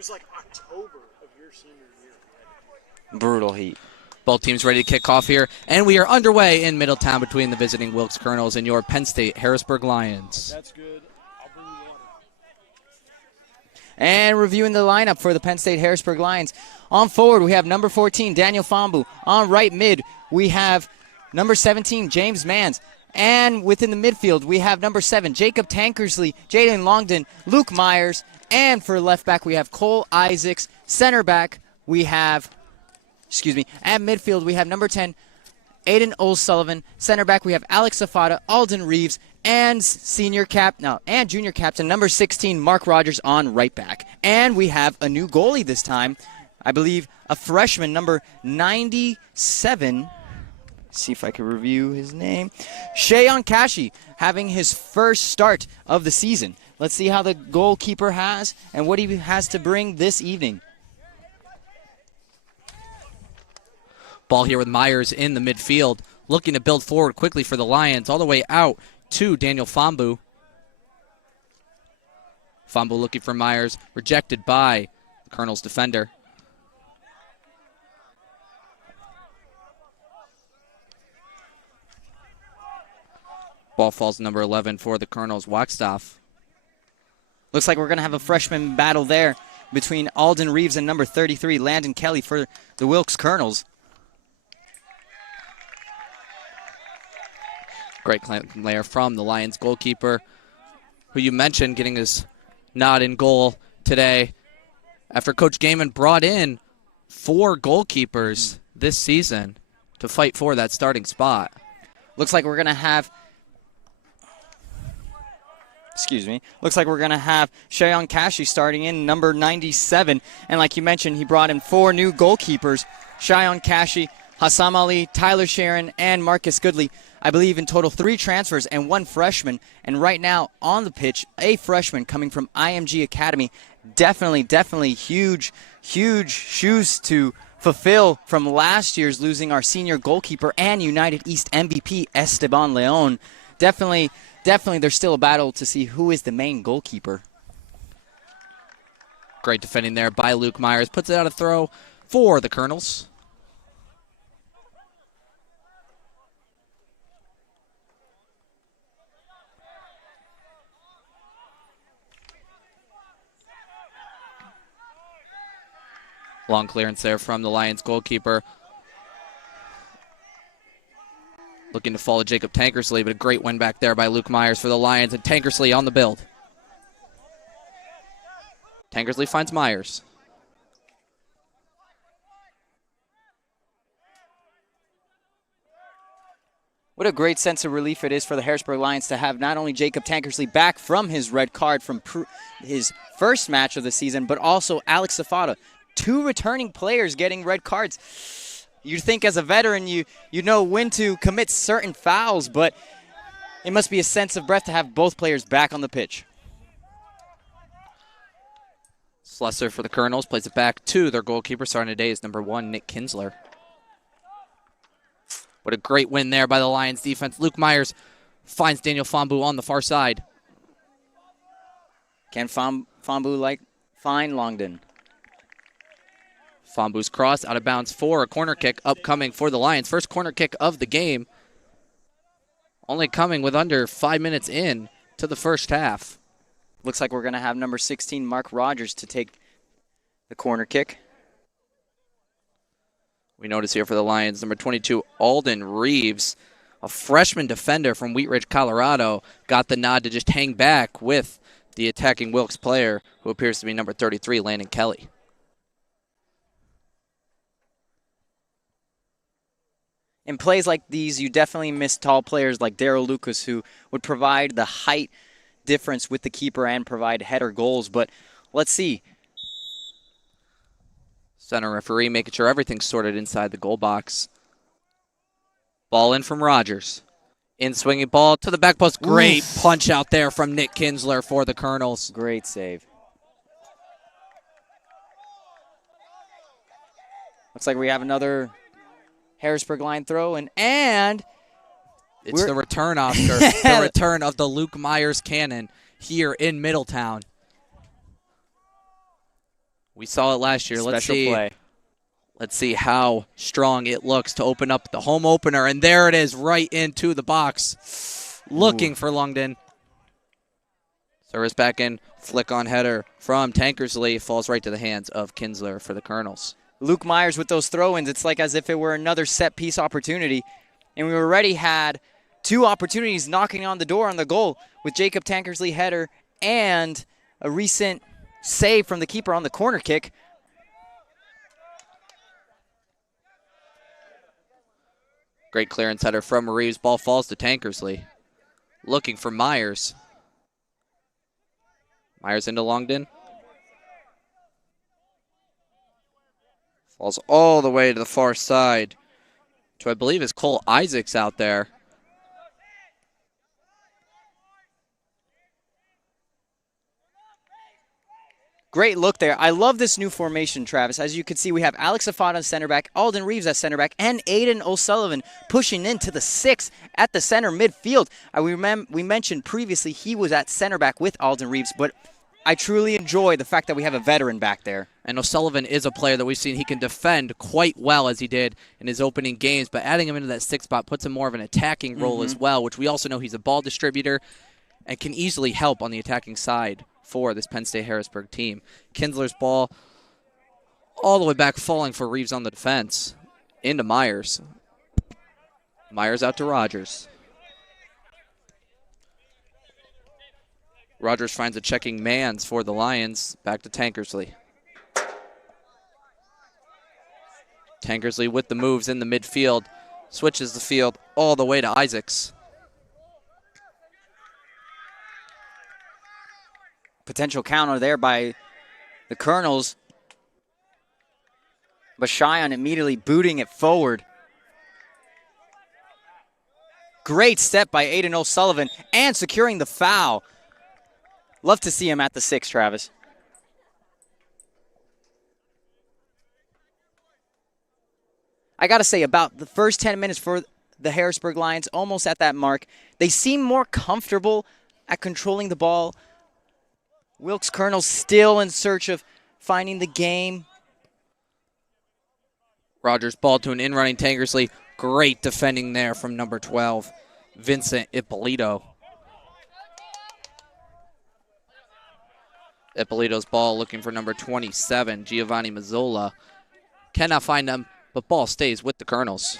was like October of your senior year. Brutal heat. Both teams ready to kick off here, and we are underway in Middletown between the visiting Wilkes Colonels and your Penn State Harrisburg Lions. That's good. I'll bring you water. And reviewing the lineup for the Penn State Harrisburg Lions. On forward, we have number 14, Daniel Fambu. On right mid, we have number 17, James Manns. And within the midfield, we have number 7, Jacob Tankersley, Jaden Longden, Luke Myers. And for left back, we have Cole Isaacs. Center back, we have, at midfield, we have number 10, Aiden O'Sullivan. Center back, we have Alex Zafata, Alden Reeves, and junior captain, number 16, Mark Rogers on right back. And we have a new goalie this time. I believe a freshman, number 97. See if I can review his name. Shayon Kashi, having his first start of the season. Let's see how the goalkeeper has and what he has to bring this evening. Ball here with Myers in the midfield, looking to build forward quickly for the Lions, all the way out to Daniel Fambu. Fambu looking for Myers, rejected by the Colonel's defender. Ball falls to number 11 for the Colonels, Wackstaff. Looks like we're going to have a freshman battle there between Alden Reeves and number 33, Landon Kelly for the Wilkes Colonels. Great layer from the Lions goalkeeper, who you mentioned getting his nod in goal today after Coach Gaiman brought in 4 goalkeepers this season to fight for that starting spot. Looks like we're going to have Shayon Kashi starting in number 97. And like you mentioned, he brought in 4 new goalkeepers. Shayon Kashi, Hassam Ali, Tyler Sharon, and Marcus Goodley. I believe in total 3 transfers and 1 freshman. And right now on the pitch, a freshman coming from IMG Academy. Definitely huge shoes to fulfill from last year's losing our senior goalkeeper and United East MVP, Esteban Leon. Definitely, there's still a battle to see who is the main goalkeeper. Great defending there by Luke Myers. Puts it out a throw for the Colonels. Long clearance there from the Lions goalkeeper. Looking to follow Jacob Tankersley, but a great win back there by Luke Myers for the Lions, and Tankersley on the build. Tankersley finds Myers. What a great sense of relief it is for the Harrisburg Lions to have not only Jacob Tankersley back from his red card from his first match of the season, but also Alex Zafata. 2 returning players getting red cards. You'd think as a veteran you know when to commit certain fouls, but it must be a sense of breath to have both players back on the pitch. Slesser for the Colonels plays it back to their goalkeeper. Starting today is number 1, Nick Kinsler. What a great win there by the Lions defense. Luke Myers finds Daniel Fambu on the far side. Can Fambu find Longden? Fambu's cross out of bounds for a corner kick upcoming for the Lions. First corner kick of the game. Only coming with under 5 minutes in to the first half. Looks like we're going to have number 16, Mark Rogers, to take the corner kick. We notice here for the Lions, number 22, Alden Reeves, a freshman defender from Wheat Ridge, Colorado, got the nod to just hang back with the attacking Wilkes player, who appears to be number 33, Landon Kelly. In plays like these, you definitely miss tall players like Daryl Lucas, who would provide the height difference with the keeper and provide header goals. But let's see. Center referee making sure everything's sorted inside the goal box. Ball in from Rogers. In swinging ball to the back post. Great punch out there from Nick Kinsler for the Colonels. Great save. Looks like we have another Harrisburg line throw, and it's the return, Oscar. The return of the Luke Myers cannon here in Middletown. We saw it last year. Special play. Let's see how strong it looks to open up the home opener. And there it is, right into the box. Looking for Longden. Service back in, flick on header from Tankersley. Falls right to the hands of Kinsler for the Colonels. Luke Myers with those throw-ins. It's like as if it were another set-piece opportunity. And we already had 2 opportunities knocking on the door on the goal with Jacob Tankersley header and a recent save from the keeper on the corner kick. Great clearance header from Reeves. Ball falls to Tankersley. Looking for Myers. Myers into Longden. Falls all the way to the far side to, I believe, is Cole Isaacs out there. Great look there. I love this new formation, Travis. As you can see, we have Alex Afada at center back, Alden Reeves at center back, and Aiden O'Sullivan pushing into the 6 at the center midfield. We mentioned previously he was at center back with Alden Reeves, but I truly enjoy the fact that we have a veteran back there. And O'Sullivan is a player that we've seen he can defend quite well as he did in his opening games, but adding him into that 6 spot puts him more of an attacking role as well, which we also know he's a ball distributor and can easily help on the attacking side for this Penn State Harrisburg team. Kinsler's ball all the way back, falling for Reeves on the defense. Into Myers. Myers out to Rogers. Rogers finds a checking Mans for the Lions. Back to Tankersley. Tankersley with the moves in the midfield. Switches the field all the way to Isaacs. Potential counter there by the Colonels. But Cheyenne immediately booting it forward. Great step by Aiden O'Sullivan and securing the foul. Love to see him at the 6, Travis. I got to say, about the first 10 minutes for the Harrisburg Lions, almost at that mark, they seem more comfortable at controlling the ball. Wilkes Colonel still in search of finding the game. Rogers ball to an in-running Tankersley. Great defending there from number 12, Vincent Ippolito. Ippolito's ball looking for number 27, Giovanni Mazzola. Cannot find him, but ball stays with the Colonels.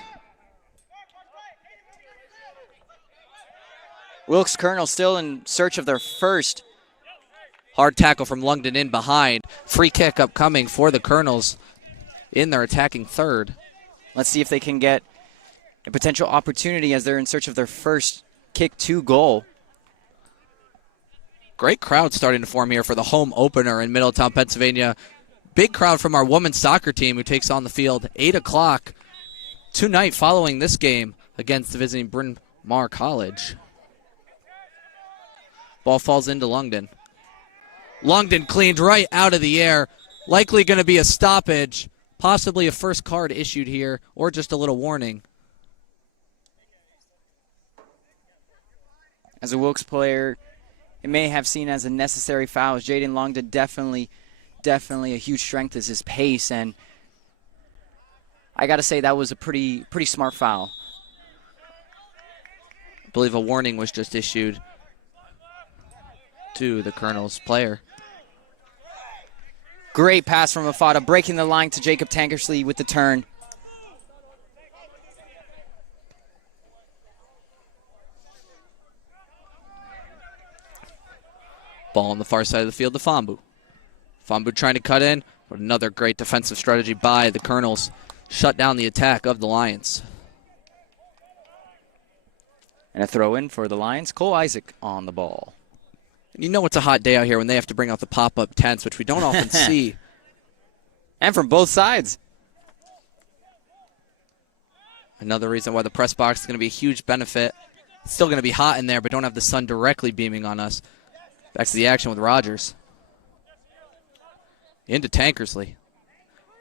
Wilkes Colonel still in search of their first. Hard tackle from Longden in behind. Free kick upcoming for the Colonels in their attacking third. Let's see if they can get a potential opportunity as they're in search of their first kick to goal. Great crowd starting to form here for the home opener in Middletown, Pennsylvania. Big crowd from our women's soccer team who takes on the field 8 o'clock tonight following this game against the visiting Bryn Mawr College. Ball falls into Longden. Longden cleaned right out of the air. Likely going to be a stoppage. Possibly a first card issued here or just a little warning. As a Wilkes player, it may have seen as a necessary foul. Jaden Longden definitely a huge strength is his pace, and I got to say that was a pretty smart foul. I believe a warning was just issued to the Colonel's player. Great pass from Afada, breaking the line to Jacob Tankersley with the turn. Ball on the far side of the field to Fambu. Fambu trying to cut in, but another great defensive strategy by the Colonels. Shut down the attack of the Lions. And a throw in for the Lions. Cole Isaac on the ball. You know it's a hot day out here when they have to bring out the pop-up tents, which we don't often see. And from both sides. Another reason why the press box is going to be a huge benefit. It's still going to be hot in there, but don't have the sun directly beaming on us. Back to the action with Rogers. Into Tankersley.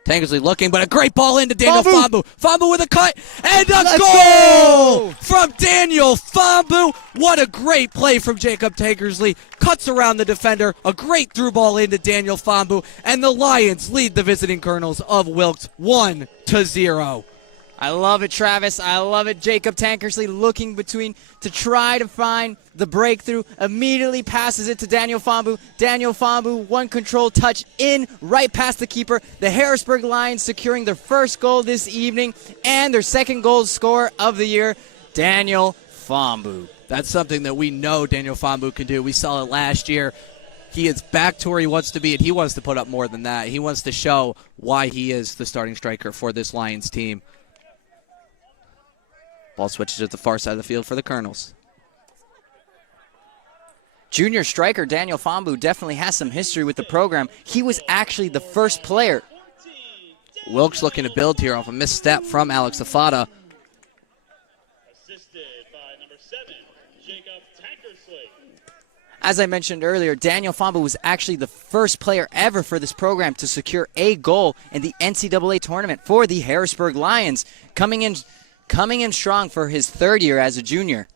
Tankersley looking, but a great ball into Daniel Fambu. Fambu. Fambu with a cut and a Let's goal go! from Daniel Fambu. What a great play from Jacob Tankersley. Cuts around the defender. A great through ball into Daniel Fambu. And the Lions lead the visiting Colonels of Wilkes 1-0. I love it, Travis. I love it. Jacob Tankersley looking between to try to find the breakthrough. Immediately passes it to Daniel Fambu. Daniel Fambu, one control touch in right past the keeper. The Harrisburg Lions securing their first goal this evening and their second goal scorer of the year, Daniel Fambu. That's something that we know Daniel Fambu can do. We saw it last year. He is back to where he wants to be, and he wants to put up more than that. He wants to show why he is the starting striker for this Lions team. Ball switches to the far side of the field for the Colonels. Junior striker Daniel Fambu definitely has some history with the program. He was actually the first player. Wilkes looking to build here off a misstep from Alex Afada. Assisted by number 7, Jacob Tankersley. As I mentioned earlier, Daniel Fambu was actually the first player ever for this program to secure a goal in the NCAA tournament for the Harrisburg Lions, coming in strong for his third year as a junior.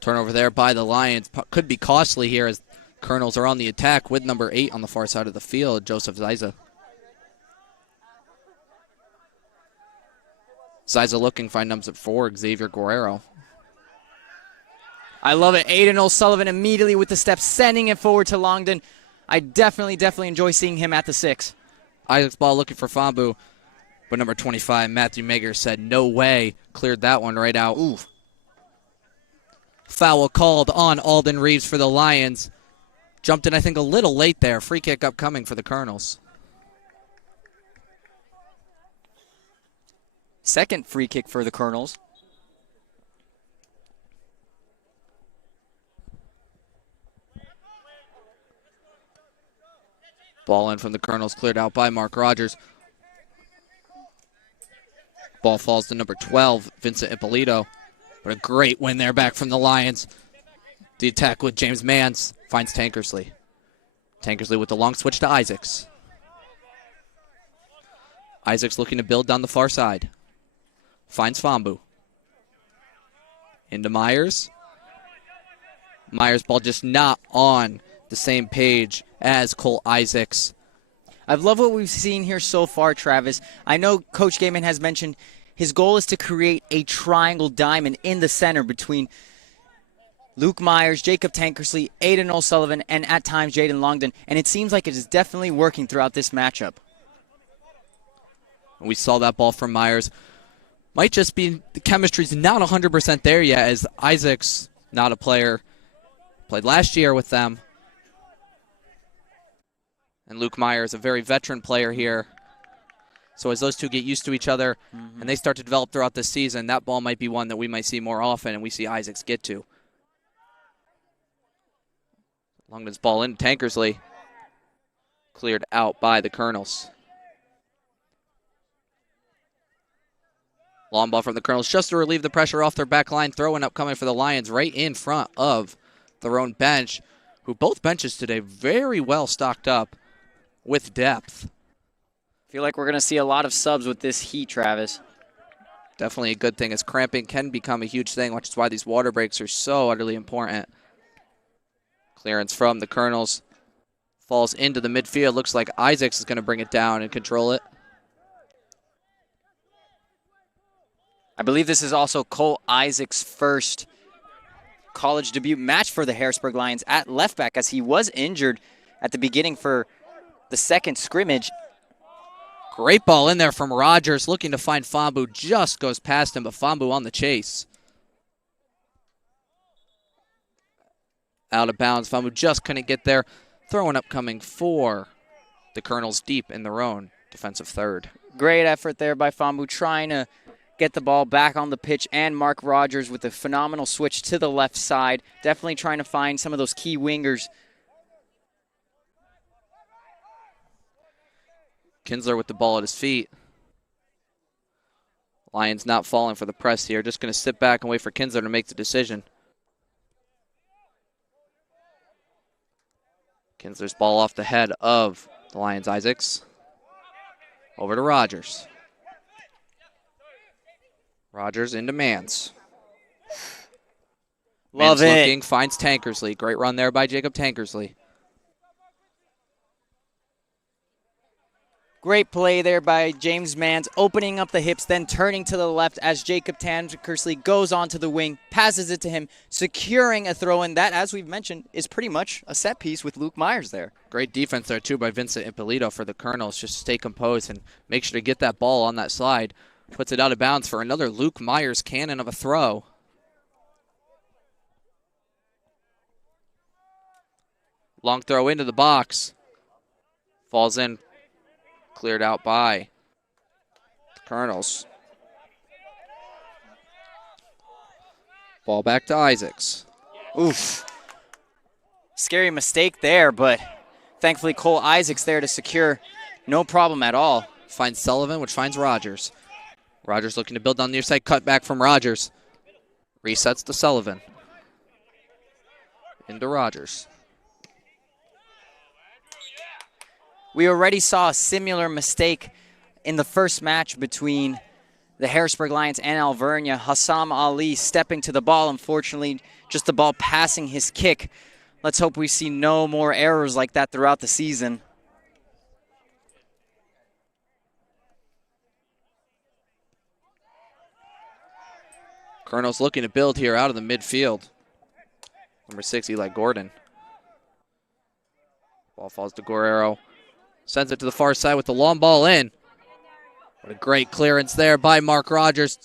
Turnover there by the Lions. Could be costly here as Colonels are on the attack with number 8 on the far side of the field, Joseph Ziza. Ziza looking, find number 4, Xavier Guerrero. I love it. Aiden O'Sullivan immediately with the step, sending it forward to Longden. I definitely enjoy seeing him at the 6. Isaac's ball looking for Fambu. But number 25, Matthew Mager, said no way. Cleared that one right out. Ooh. Foul called on Alden Reeves for the Lions. Jumped in, I think, a little late there. Free kick upcoming for the Colonels. Second free kick for the Colonels. Ball in from the Colonels, cleared out by Mark Rogers. Ball falls to number 12, Vincent Ippolito. But a great win there back from the Lions. The attack with James Mans finds Tankersley. Tankersley with the long switch to Isaacs. Isaacs looking to build down the far side. Finds Fambu. Into Myers. Myers' ball just not on the same page as Cole Isaacs. I love what we've seen here so far, Travis. I know Coach Gaiman has mentioned his goal is to create a triangle diamond in the center between Luke Myers, Jacob Tankersley, Aiden O'Sullivan, and at times Jaden Longden. And it seems like it is definitely working throughout this matchup. We saw that ball from Myers. Might just be the chemistry's not 100% there yet, as Isaac's not a player. Played last year with them. And Luke Myers, a very veteran player here. So as those two get used to each other and they start to develop throughout this season, that ball might be one that we might see more often and we see Isaacs get to. Longden's ball in, Tankersley. Cleared out by the Colonels. Long ball from the Colonels just to relieve the pressure off their back line. Throwing up coming for the Lions right in front of their own bench, who both benches today very well stocked up with depth. I feel like we're going to see a lot of subs with this heat, Travis. Definitely a good thing, as cramping can become a huge thing, which is why these water breaks are so utterly important. Clearance from the Colonels. Falls into the midfield. Looks like Isaacs is going to bring it down and control it. I believe this is also Cole Isaacs' first college debut match for the Harrisburg Lions at left back, as he was injured at the beginning for the second scrimmage. Great ball in there from Rogers, looking to find Fambu. Just goes past him, but Fambu on the chase. Out of bounds. Fambu just couldn't get there. Throwing up coming for the Colonels deep in their own defensive third. Great effort there by Fambu, trying to get the ball back on the pitch, and Mark Rogers with a phenomenal switch to the left side. Definitely trying to find some of those key wingers. Kinsler with the ball at his feet. Lions not falling for the press here. Just going to sit back and wait for Kinsler to make the decision. Kinsler's ball off the head of the Lions. Isaacs. Over to Rogers. Rogers into Mans. Love Mans it. looking, finds Tankersley. Great run there by Jacob Tankersley. Great play there by James Mans, opening up the hips, then turning to the left as Jacob Tankersley goes onto the wing, passes it to him, securing a throw-in. That, as we've mentioned, is pretty much a set piece with Luke Myers there. Great defense there, too, by Vincent Ippolito for the Colonels. Just stay composed and make sure to get that ball on that slide. Puts it out of bounds for another Luke Myers cannon of a throw. Long throw into the box. Falls in. Cleared out by the Colonels. Ball back to Isaacs. Oof. Scary mistake there, but thankfully Cole Isaacs there to secure. No problem at all. Finds Sullivan, which finds Rogers. Rogers looking to build on the near side. Cut back from Rogers. Resets to Sullivan. Into Rogers. We already saw a similar mistake in the first match between the Harrisburg Lions and Alvernia. Hassam Ali stepping to the ball. Unfortunately, just the ball passing his kick. Let's hope we see no more errors like that throughout the season. Colonel's looking to build here out of the midfield. Number 6, Eli Gordon. Ball falls to Guerrero. Sends it to the far side with the long ball in. What a great clearance there by Mark Rogers.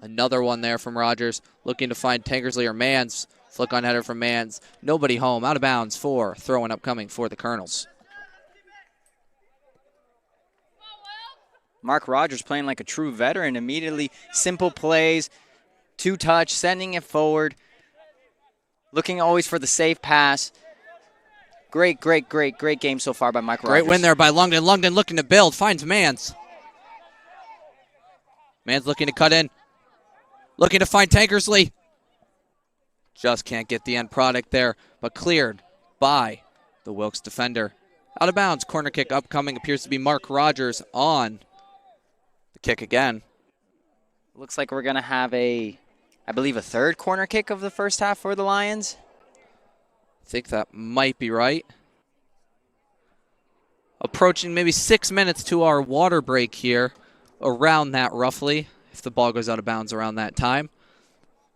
Another one there from Rogers. Looking to find Tankersley or Mans. Flick on header from Mans. Nobody home. Out of bounds for throwing upcoming for the Colonels. Mark Rogers playing like a true veteran. Immediately, simple plays, two-touch, sending it forward. Looking always for the safe pass. Great game so far by Mike Rogers. Great win there by Longden. Longden looking to build. Finds Mans. Mans looking to cut in. Looking to find Tankersley. Just can't get the end product there, but cleared by the Wilkes defender. Out of bounds. Corner kick upcoming. Appears to be Mark Rogers on the kick again. Looks like we're going to have I believe, a third corner kick of the first half for the Lions. I think that might be right. Approaching maybe 6 minutes to our water break here. Around that roughly, if the ball goes out of bounds around that time.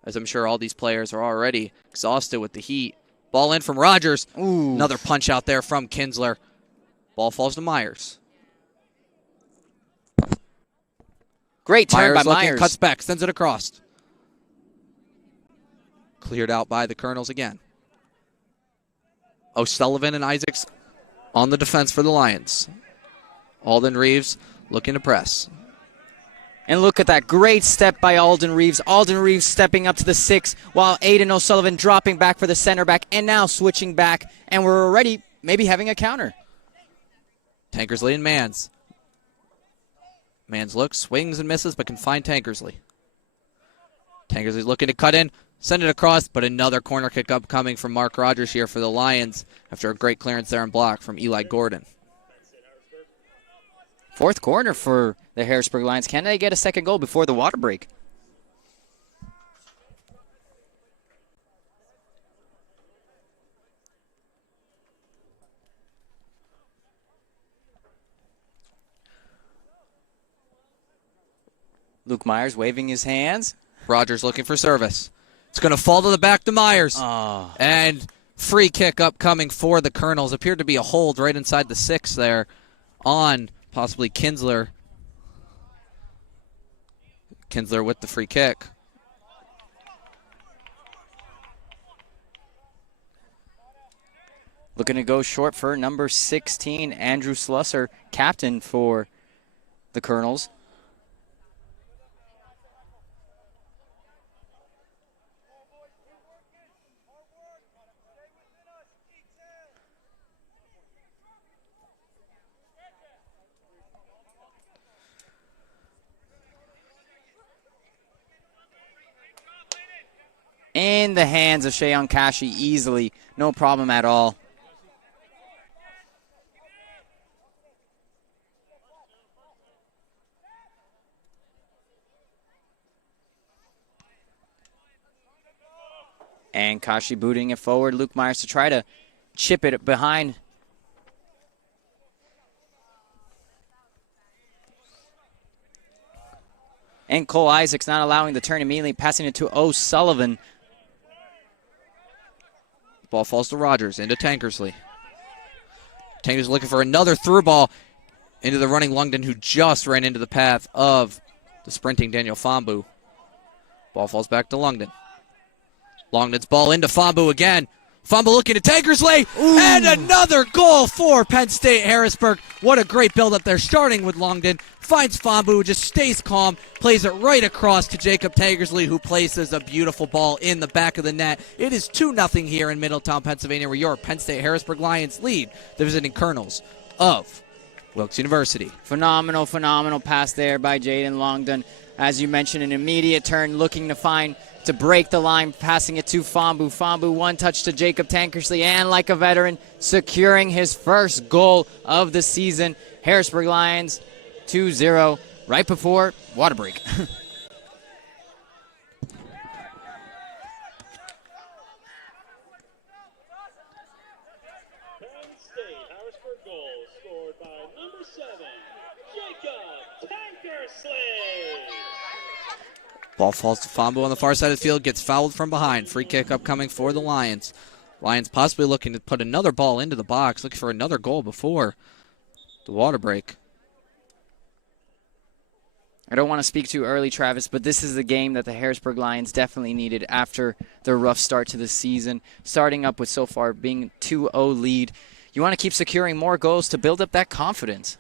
As I'm sure all these players are already exhausted with the heat. Ball in from Rogers. Ooh. Another punch out there from Kinsler. Ball falls to Myers. Great turn by looking, Myers. cuts back, sends it across. Cleared out by the Colonels again. O'Sullivan and Isaacs on the defense for the Lions. Alden Reeves looking to press. And look at that great step by Alden Reeves. Alden Reeves stepping up to the 6 while Aiden O'Sullivan dropping back for the center back and now switching back. And we're already maybe having a counter. Tankersley and Mans. Mans looks, swings and misses, but can find Tankersley. Tankersley's looking to cut in, send it across, but another corner kick upcoming from Mark Rogers here for the Lions after a great clearance there and block from Eli Gordon. Fourth corner for the Harrisburg Lions. Can they get a second goal before the water break? Luke Myers waving his hands. Rogers looking for service. It's going to fall to the back to Myers. Oh. And free kick upcoming for the Colonels. Appeared to be a hold right inside the 6 there on possibly Kinsler. Kinsler with the free kick. Looking to go short for number 16, Andrew Slusser, captain for the Colonels. In the hands of Sheon Kashi easily. No problem at all. And Kashi booting it forward. Luke Myers to try to chip it behind. And Cole Isaacs not allowing the turn immediately, passing it to O'Sullivan. Ball falls to Rogers, into Tankersley. Tankersley looking for another through ball into the running Longden, who just ran into the path of the sprinting Daniel Fambu. Ball falls back to Longden. Longden's ball into Fambu again. Fambu looking at Tankersley, and another goal for Penn State Harrisburg. What a great build-up there, starting with Longden. Finds Fambu, just stays calm, plays it right across to Jacob Tankersley, who places a beautiful ball in the back of the net. It is 2-0 here in Middletown, Pennsylvania, where your Penn State Harrisburg Lions lead the visiting Colonels of Wilkes University. Phenomenal pass there by Jaden Longden. As you mentioned, an immediate turn, looking to break the line, passing it to Fambu. Fambu, one touch to Jacob Tankersley, and like a veteran, securing his first goal of the season. Harrisburg Lions 2-0 right before water break. Penn State Harrisburg goal scored by number 7, Jacob Tankersley. Ball falls to Fambu on the far side of the field, gets fouled from behind. Free kick upcoming for the Lions. Lions possibly looking to put another ball into the box, looking for another goal before the water break. I don't want to speak too early, Travis, but this is the game that the Harrisburg Lions definitely needed after their rough start to the season, starting up with so far being 2-0 lead. You want to keep securing more goals to build up that confidence.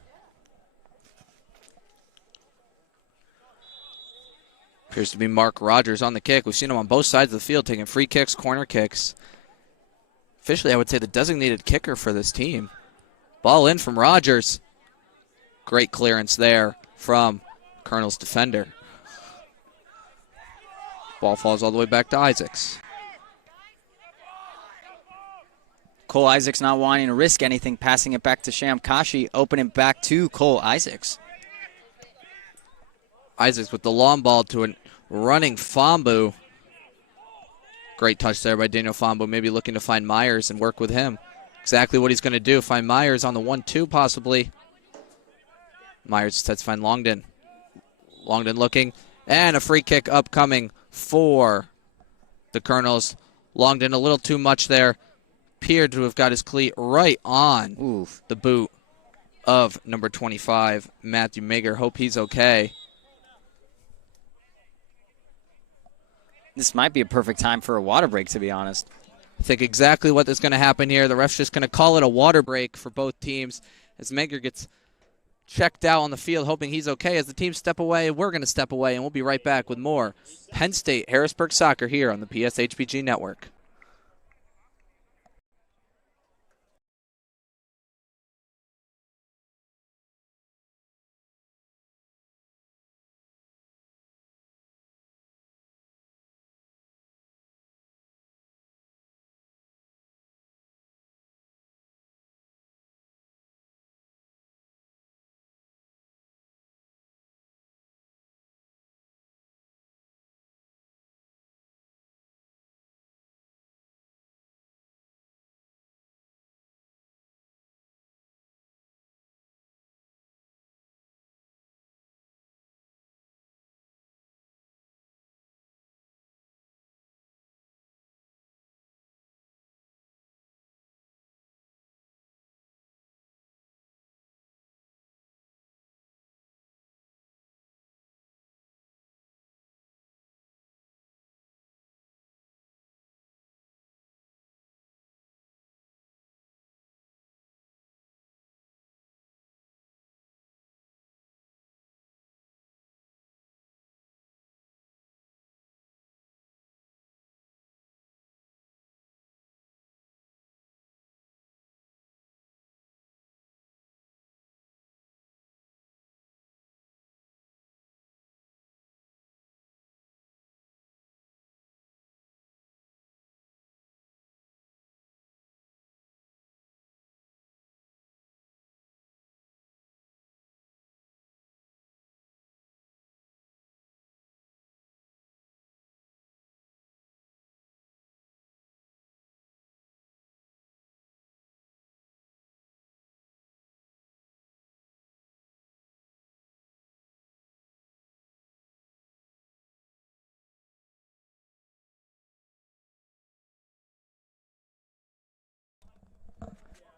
Appears to be Mark Rogers on the kick. We've seen him on both sides of the field taking free kicks, corner kicks. Officially, I would say the designated kicker for this team. Ball in from Rogers. Great clearance there from Colonel's defender. Ball falls all the way back to Isaacs. Cole Isaacs not wanting to risk anything, passing it back to Sham Kashi, opening back to Cole Isaacs. Isaacs with the long ball to a running Fambu. Great touch there by Daniel Fambu, maybe looking to find Myers and work with him. Exactly what he's going to do, find Myers on the 1-2 possibly. Myers instead to find Longden. Longden looking, and a free kick upcoming for the Colonels. Longden a little too much there. Appeared to have got his cleat right on the boot of number 25, Matthew Mager. Hope he's okay. This might be a perfect time for a water break, to be honest. I think exactly what is going to happen here. The ref's just going to call it a water break for both teams as Mager gets checked out on the field, hoping he's okay. As the teams step away, we're going to step away, and we'll be right back with more Penn State Harrisburg soccer here on the PSHPG Network.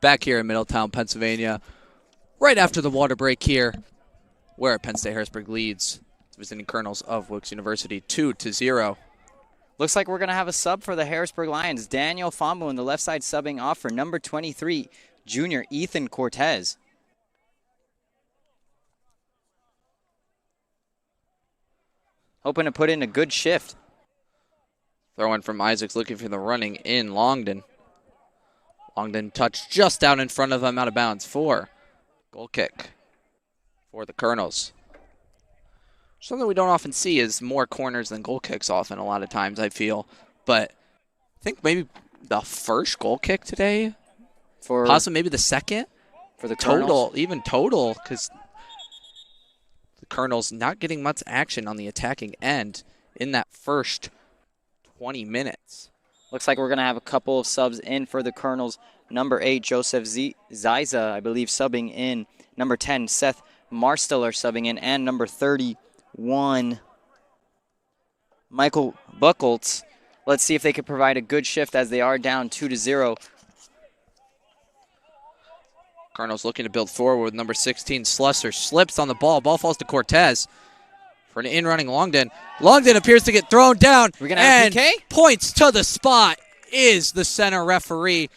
back here in Middletown, Pennsylvania, right after the water break here, where Penn State Harrisburg leads the visiting Colonels of Wilkes University 2-0. Looks like we're going to have a sub for the Harrisburg Lions. Daniel Fombo on the left side subbing off for number 23, junior Ethan Cortez. Hoping to put in a good shift. Throw in from Isaacs looking for the running in Longden. Longden touched just down in front of him, out of bounds for goal kick for the Colonels. Something we don't often see is more corners than goal kicks often a lot of times, I feel. But I think maybe the first goal kick today, For possibly maybe the second. For the Colonels. Even total, because the Colonels not getting much action on the attacking end in that first 20 minutes. Looks like we're going to have a couple of subs in for the Colonels. Number 8, Joseph Ziza, I believe, subbing in. Number 10, Seth Marsteller subbing in. And number 31, Michael Buckholtz. Let's see if they can provide a good shift as they are down 2-0. Colonels looking to build forward with number 16, Slusser. Slips on the ball. Ball falls to Cortez for an in-running Longden. Longden appears to get thrown down. We're going to have PK? Points to the spot is the center referee.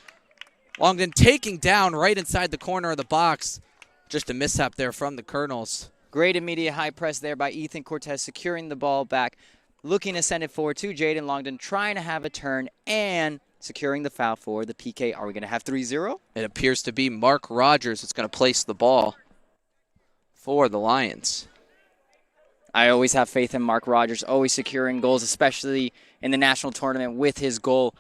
Longden taking down right inside the corner of the box. Just a mishap there from the Colonels. Great immediate high press there by Ethan Cortez, securing the ball back. Looking to send it forward to Jaden Longden, trying to have a turn and securing the foul for the PK. Are we going to have 3-0? It appears to be Mark Rogers that's going to place the ball for the Lions. I always have faith in Mark Rogers, always securing goals, especially in the national tournament with his goal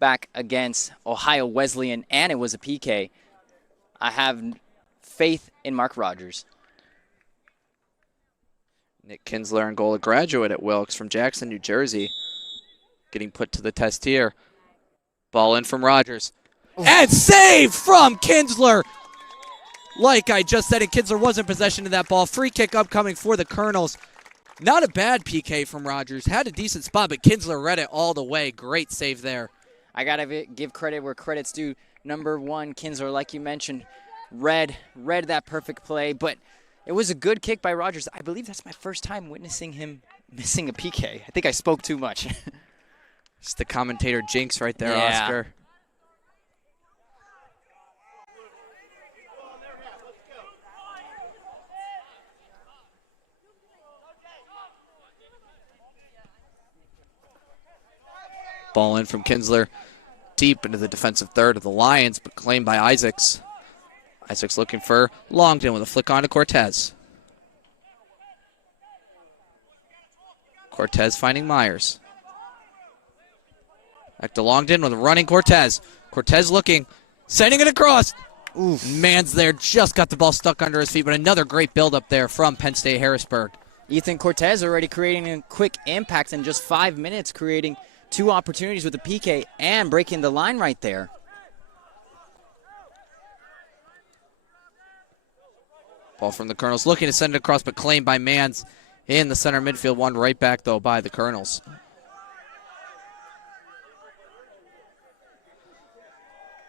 back against Ohio Wesleyan, and it was a PK. I have faith in Mark Rogers. Nick Kinsler in goal, a graduate at Wilkes from Jackson, New Jersey. Getting put to the test here. Ball in from Rogers. And save from Kinsler! Like I just said, Kinsler was in possession of that ball. Free kick upcoming for the Colonels. Not a bad PK from Rogers. Had a decent spot, but Kinsler read it all the way. Great save there. I got to give credit where credit's due. Number 1, Kinsler, like you mentioned, read that perfect play, but it was a good kick by Rogers. I believe that's my first time witnessing him missing a PK. I think I spoke too much. It's the commentator jinx right there, Yeah. Oscar. Ball in from Kinsler, deep into the defensive third of the Lions, but claimed by Isaacs. Isaacs looking for Longden with a flick on to Cortez. Cortez finding Myers. Back to Longden with a running Cortez. Cortez looking, sending it across. Oof. Man's there, just got the ball stuck under his feet, but another great build-up there from Penn State Harrisburg. Ethan Cortez already creating a quick impact in just 5 minutes, creating 2 opportunities with the PK and breaking the line right there. Ball from the Colonels, looking to send it across, but claimed by Mans in the center midfield. One right back, though, by the Colonels.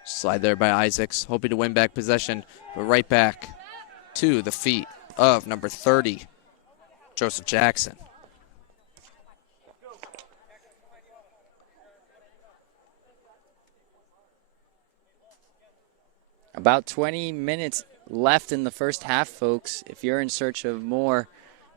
Slide there by Isaacs, hoping to win back possession, but right back to the feet of number 30, Joseph Jackson. About 20 minutes left in the first half, folks. If you're in search of more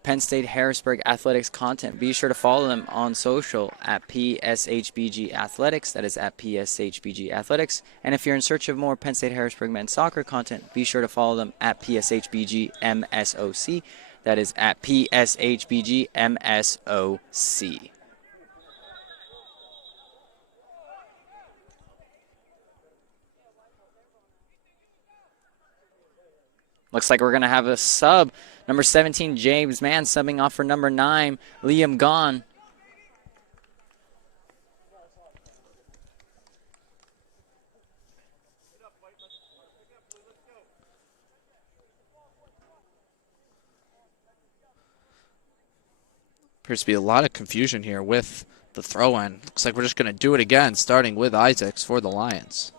Penn State Harrisburg athletics content, be sure to follow them on social at PSHBG Athletics. That is at PSHBG Athletics. And if you're in search of more Penn State Harrisburg men's soccer content, be sure to follow them at PSHBG MSOC. That is at PSHBG MSOC. Looks like we're going to have a sub. Number 17, James Mann, subbing off for number 9, Liam Gahn. Appears to be a lot of confusion here with the throw-in. Looks like we're just going to do it again, starting with Isaacs for the Lions.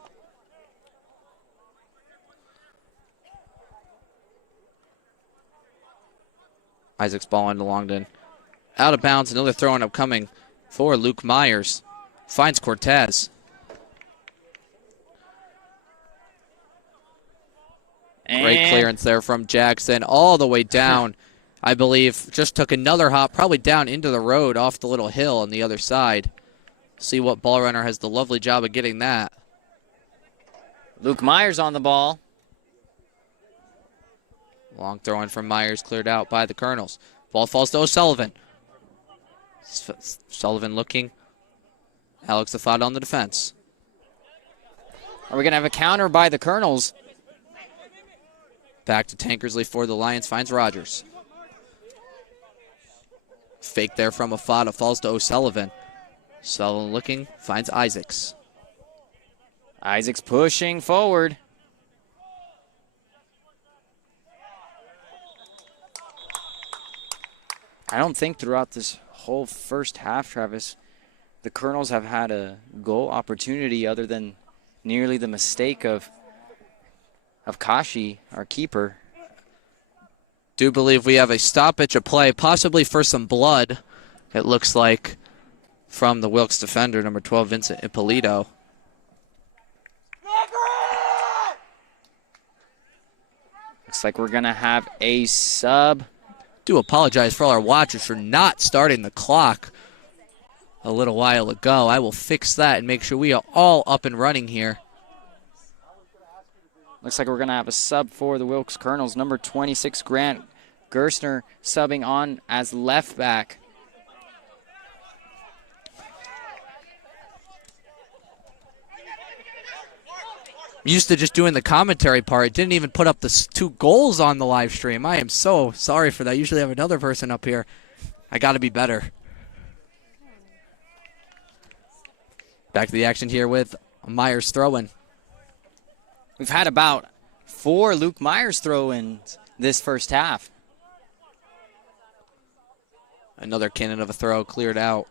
Isaac's ball into Longden. Out of bounds, another throw-in upcoming for Luke Myers. Finds Cortez. Great clearance there from Jackson all the way down. I believe just took another hop, probably down into the road off the little hill on the other side. See what ball runner has the lovely job of getting that. Luke Myers on the ball. Long throw in from Myers, cleared out by the Colonels. Ball falls to O'Sullivan. Sullivan looking. Alex Zafata on the defense. Are we going to have a counter by the Colonels? Back to Tankersley for the Lions, finds Rogers. Fake there from Afada, falls to O'Sullivan. Sullivan looking, finds Isaacs. Isaacs pushing forward. I don't think throughout this whole first half, Travis, the Colonels have had a goal opportunity other than nearly the mistake of Kashi, our keeper. Do believe we have a stoppage of play, possibly for some blood, it looks like, from the Wilkes defender, number 12, Vincent Ippolito. Looks like we're going to have a sub. Do apologize for all our watchers for not starting the clock a little while ago. I will fix that and make sure we are all up and running here. Looks like we're going to have a sub for the Wilkes Colonels. Number 26, Grant Gerstner, subbing on as left back. Used to just doing the commentary part. It didn't even put up the 2 goals on the live stream. I am so sorry for that. Usually I have another person up here. I got to be better. Back to the action here with Myers throw-in. We've had about 4 Luke Myers throw-ins this first half. Another cannon of a throw cleared out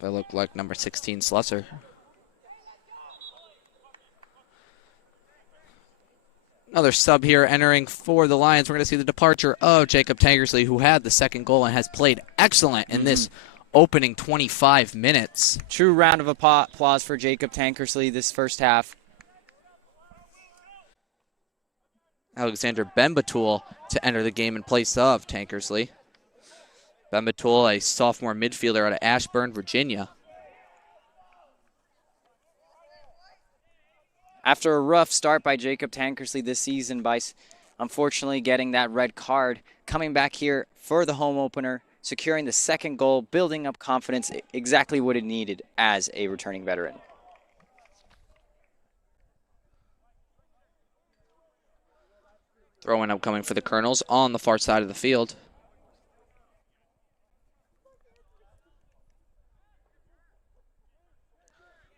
by look like number 16 Slusser. Another sub here entering for the Lions. We're going to see the departure of Jacob Tankersley, who had the second goal and has played excellent in this opening 25 minutes. True round of applause for Jacob Tankersley this first half. Alexander Bembatul to enter the game in place of Tankersley. Bembatul, a sophomore midfielder out of Ashburn, Virginia. After a rough start by Jacob Tankersley this season by unfortunately getting that red card, coming back here for the home opener, securing the second goal, building up confidence, exactly what it needed as a returning veteran. Throw-in upcoming for the Colonels on the far side of the field.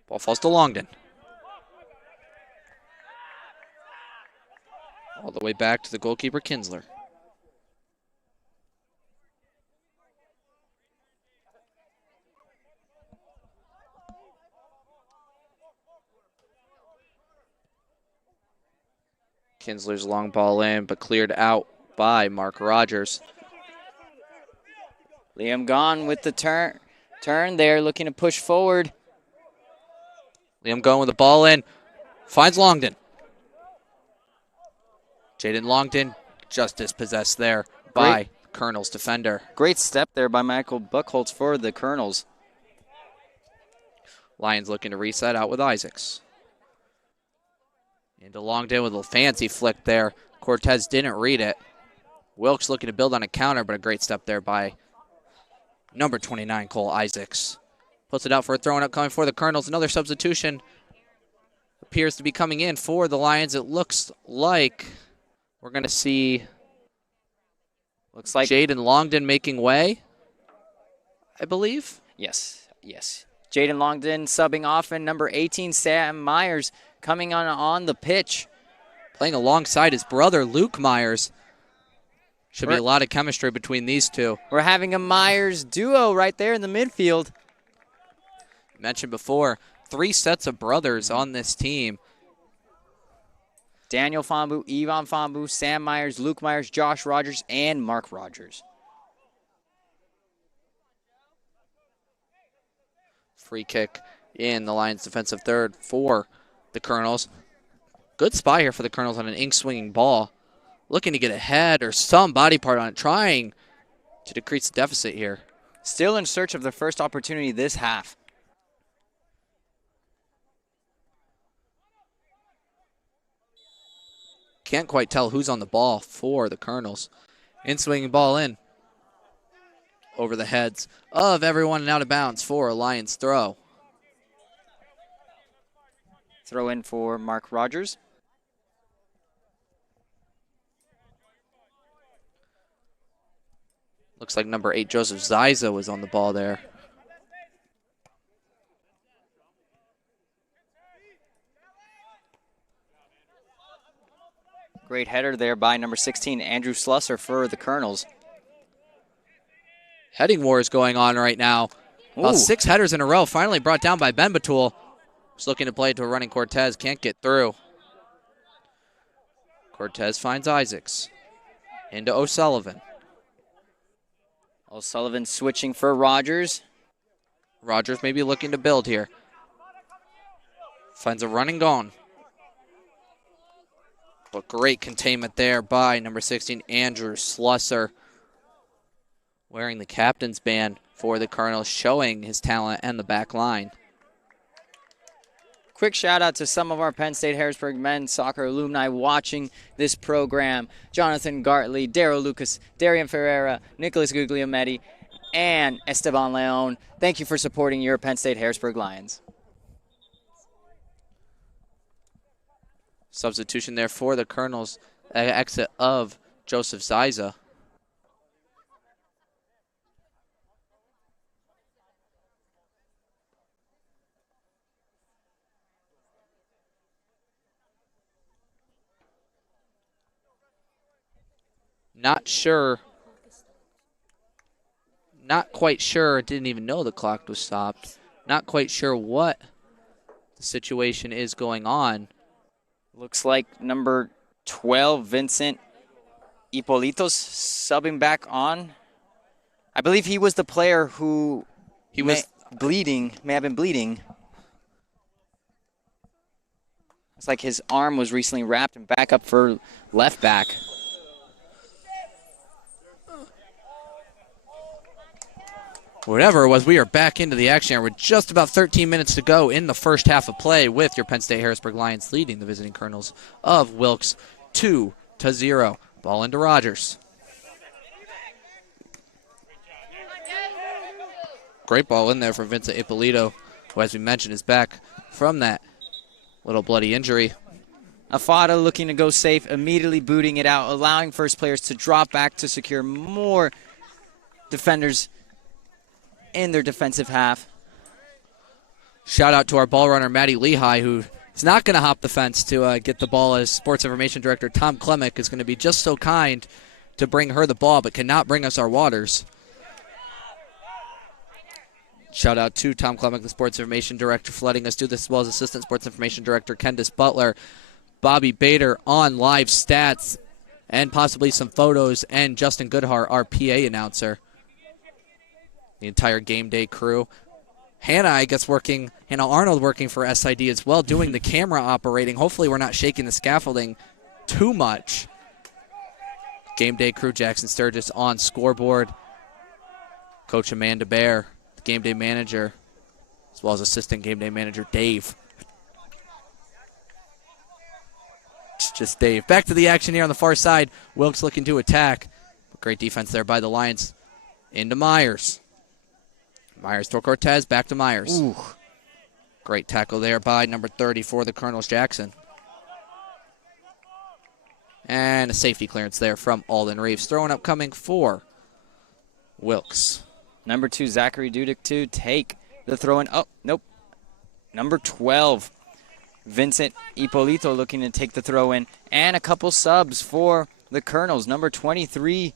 Ball falls to Longden. All the way back to the goalkeeper, Kinsler. Kinsler's long ball in, but cleared out by Mark Rogers. Liam Gahn with the turn there, looking to push forward. Liam going with the ball in, finds Longden. Jaden Longden just dispossessed there by Colonel's defender. Great step there by Michael Buchholz for the Colonels. Lions looking to reset out with Isaacs. Into Longden with a fancy flick there. Cortez didn't read it. Wilkes looking to build on a counter, but a great step there by number 29, Cole Isaacs. Puts it out for a throw-in upcoming for the Colonels. Another substitution appears to be coming in for the Lions. It looks like we're going to see Jaden Longden making way, I believe. Yes. Jaden Longden subbing off, and number 18, Sam Myers, coming on the pitch. Playing alongside his brother, Luke Myers. Should be a lot of chemistry between these two. We're having a Myers duo right there in the midfield. Mentioned before, 3 sets of brothers on this team. Daniel Fambu, Yvonne Fambu, Sam Myers, Luke Myers, Josh Rogers, and Mark Rogers. Free kick in the Lions defensive third for the Colonels. Good spot here for the Colonels on an ink-swinging ball. Looking to get ahead or some body part on it, trying to decrease the deficit here. Still in search of their first opportunity this half. Can't quite tell who's on the ball for the Colonels. In-swinging ball in. Over the heads of everyone and out of bounds for a Lions throw. Throw in for Mark Rogers. Looks like number 8, Joseph Ziza, was on the ball there. Great header there by number 16, Andrew Slusser for the Colonels. Heading war is going on right now. About 6 headers in a row, finally brought down by Ben Batul. Just looking to play it to a running Cortez, can't get through. Cortez finds Isaacs. Into O'Sullivan. O'Sullivan switching for Rogers. Rogers may be looking to build here. Finds a running gone. But great containment there by number 16, Andrew Slusser. Wearing the captain's band for the Colonels, showing his talent and the back line. Quick shout out to some of our Penn State Harrisburg men's soccer alumni watching this program. Jonathan Gartley, Daryl Lucas, Darian Ferreira, Nicholas Guglielmetti, and Esteban Leon. Thank you for supporting your Penn State Harrisburg Lions. Substitution there for the Colonels. Exit of Joseph Ziza. Not sure. Not quite sure. Didn't even know the clock was stopped. Not quite sure what the situation is going on. Looks like number 12, Vincent Ipolitos, subbing back on. I believe he was the player who may have been bleeding. It's like his arm was recently wrapped and back up for left back. Whatever it was, we are back into the action here with just about 13 minutes to go in the first half of play with your Penn State Harrisburg Lions leading the visiting Colonels of Wilkes 2-0. Ball into Rogers. Great ball in there for Vincent Ippolito, who, as we mentioned, is back from that little bloody injury. Afada looking to go safe, immediately booting it out, allowing first players to drop back to secure more defenders in their defensive half. Shout out to our ball runner, Maddie Lehigh, who is not going to hop the fence to get the ball, as Sports Information Director Tom Klemick is going to be just so kind to bring her the ball, but cannot bring us our waters. Shout out to Tom Klemick, the Sports Information Director, for letting us do this, as well as Assistant Sports Information Director Kendis Butler, Bobby Bader on live stats, and possibly some photos, and Justin Goodhart, our PA announcer. The entire game day crew. Hannah Arnold working for SID as well, doing the camera operating. Hopefully we're not shaking the scaffolding too much. Game day crew, Jackson Sturgis on scoreboard. Coach Amanda Bear, the game day manager, as well as assistant game day manager Dave. It's just Dave. Back to the action here on the far side. Wilkes looking to attack. Great defense there by the Lions. Into Myers. Myers to Cortez, back to Myers. Ooh. Great tackle there by number 30 for the Colonels, Jackson. And a safety clearance there from Alden Reeves. Throwing up coming for Wilkes. Number 2, Zachary Dudick to take the throw in. Oh, nope. Number 12, Vincent Ippolito looking to take the throw in. And a couple subs for the Colonels. Number 23,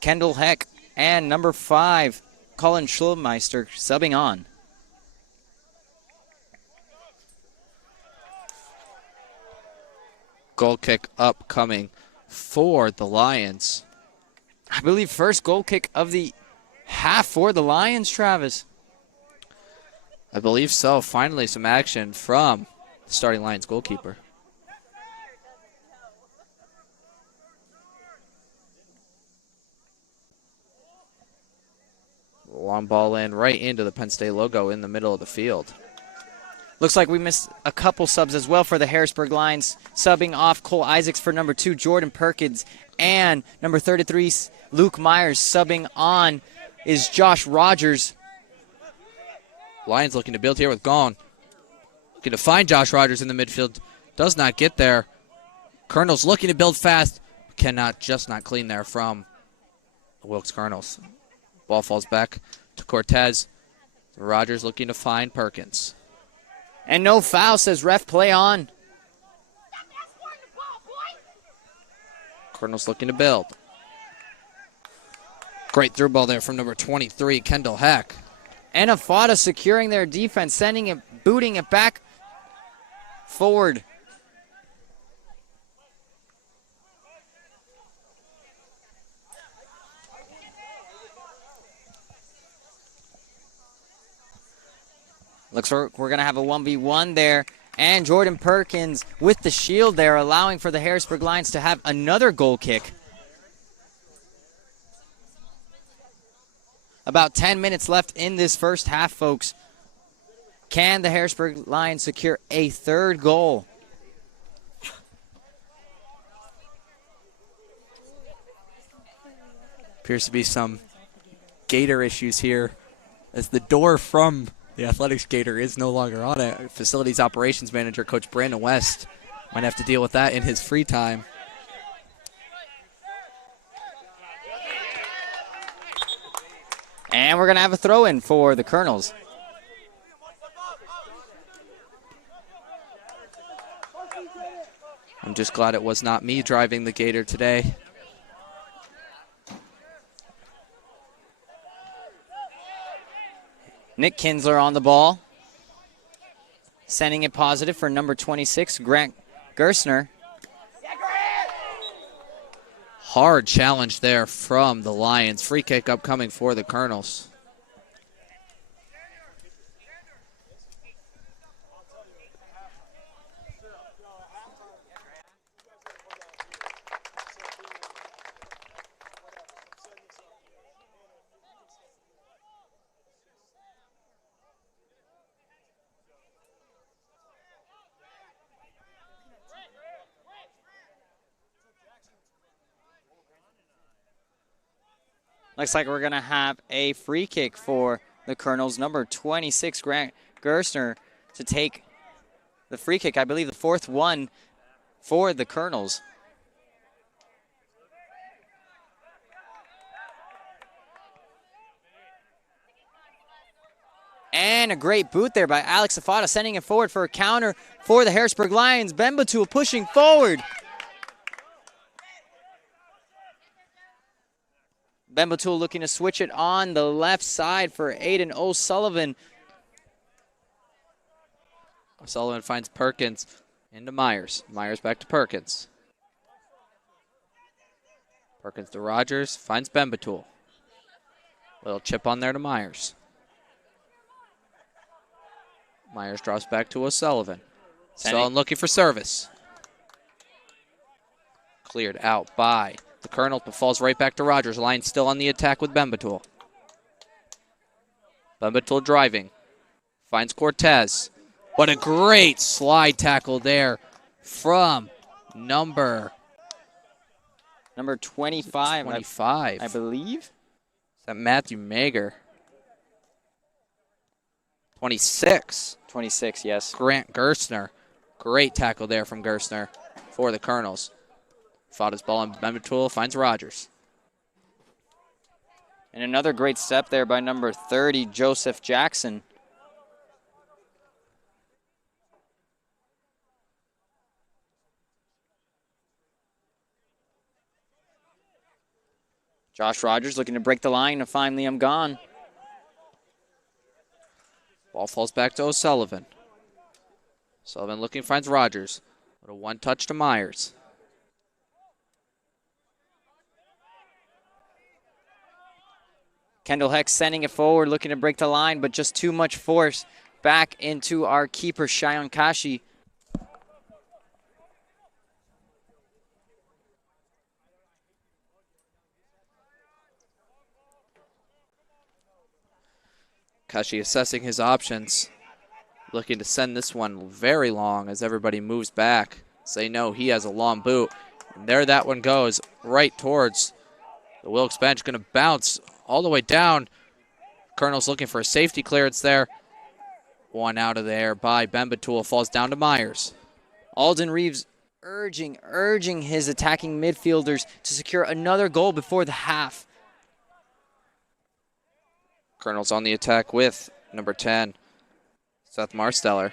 Kendall Heck. And number 5, Colin Schulmeister subbing on. Goal kick upcoming for the Lions. I believe first goal kick of the half for the Lions, Travis. I believe so. Finally, some action from the starting Lions goalkeeper. Long ball in right into the Penn State logo in the middle of the field. Looks like we missed a couple subs as well for the Harrisburg Lions. Subbing off Cole Isaacs for number 2, Jordan Perkins, and number 33, Luke Myers. Subbing on is Josh Rogers. Lions looking to build here with Gone. Looking to find Josh Rogers in the midfield. Does not get there. Colonels looking to build fast. Just not clean there from the Wilkes Colonels. Ball falls back to Cortez. Rogers looking to find Perkins. And no foul, says ref, play on. Colonels looking to build. Great through ball there from number 23, Kendall Heck. And Afada securing their defense, sending it, booting it back forward. Looks like we're going to have a 1v1 there. And Jordan Perkins with the shield there, allowing for the Harrisburg Lions to have another goal kick. About 10 minutes left in this first half, folks. Can the Harrisburg Lions secure a third goal? Appears to be some gator issues here as the door from the athletics gator is no longer on it. Facilities operations manager, Coach Brandon West, might have to deal with that in his free time. And we're going to have a throw-in for the Colonels. I'm just glad it was not me driving the gator today. Nick Kinsler on the ball. Sending it positive for number 26, Grant Gerstner. Hard challenge there from the Lions. Free kick upcoming for the Colonels. Looks like we're going to have a free kick for the Colonels. Number 26, Grant Gerstner, to take the free kick. I believe the fourth one for the Colonels. And a great boot there by Alex Afada, sending it forward for a counter for the Harrisburg Lions. Bembatul pushing forward. Bembatul looking to switch it on the left side for Aiden O'Sullivan. O'Sullivan finds Perkins into Myers. Myers back to Perkins. Perkins to Rogers, finds Bembatul. Little chip on there to Myers. Myers drops back to O'Sullivan. Sullivan looking for service. Cleared out by the Colonel, but falls right back to Rogers. Lions still on the attack with Bembatul. Bembatul driving. Finds Cortez. What a great slide tackle there from number 25. 25. I believe. Is that Matthew Mager? 26. 26, yes. Grant Gerstner. Great tackle there from Gerstner for the Colonels. Fought his ball, and Bembatul finds Rogers. And another great step there by number 30, Joseph Jackson. Josh Rogers looking to break the line to find Liam Gahn. Ball falls back to O'Sullivan. Sullivan looking, finds Rogers. Little one touch to Myers. Kendall Heck sending it forward, looking to break the line, but just too much force back into our keeper, Shion Kashi. Kashi assessing his options, looking to send this one very long as everybody moves back. Say no, he has a long boot. And there that one goes right towards the Wilkes bench. Going to bounce all the way down. Colonel's looking for a safety clearance there. One out of there by Bembatul, falls down to Myers. Alden Reeves urging his attacking midfielders to secure another goal before the half. Colonel's on the attack with number 10, Seth Marsteller.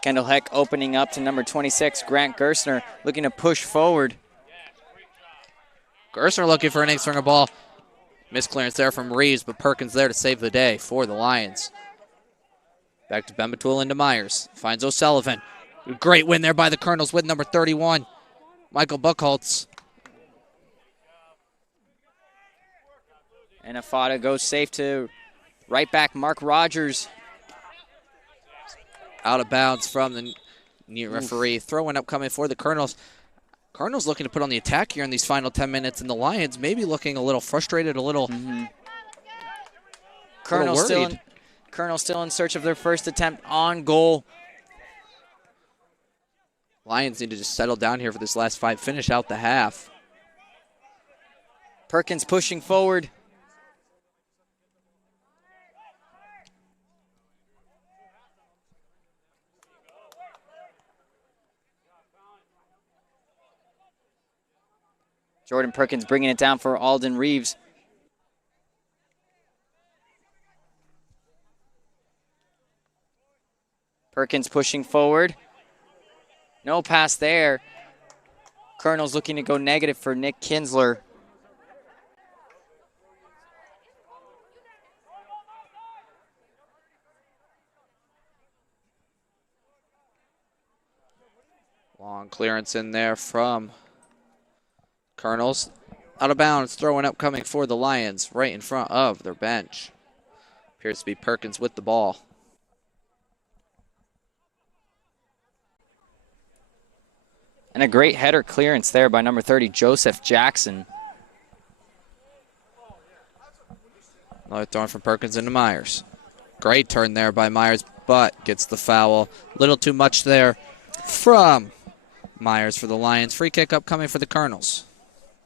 Kendall Heck opening up to number 26, Grant Gersner, looking to push forward. Gersner looking for an in-swinger ball. Missed clearance there from Reeves, but Perkins there to save the day for the Lions. Back to Bembatul into Myers. Finds O'Sullivan. Great win there by the Colonels with number 31, Michael Buchholz. And Afada goes safe to right back Mark Rogers. Out of bounds from the near referee. Throwing up coming for the Colonels. Colonels looking to put on the attack here in these final 10 minutes, and the Lions maybe looking a little frustrated, a little, Colonel worried. still in search of their first attempt on goal. Lions need to just settle down here for this last 5, finish out the half. Perkins pushing forward. Jordan Perkins bringing it down for Alden Reeves. Perkins pushing forward. No pass there. Colonel's looking to go negative for Nick Kinsler. Long clearance in there from Colonels. Out of bounds, throwing up coming for the Lions right in front of their bench. Appears to be Perkins with the ball. And a great header clearance there by number 30, Joseph Jackson. Another throw from Perkins into Myers. Great turn there by Myers, but gets the foul. Little too much there from Myers for the Lions. Free kick upcoming for the Colonels.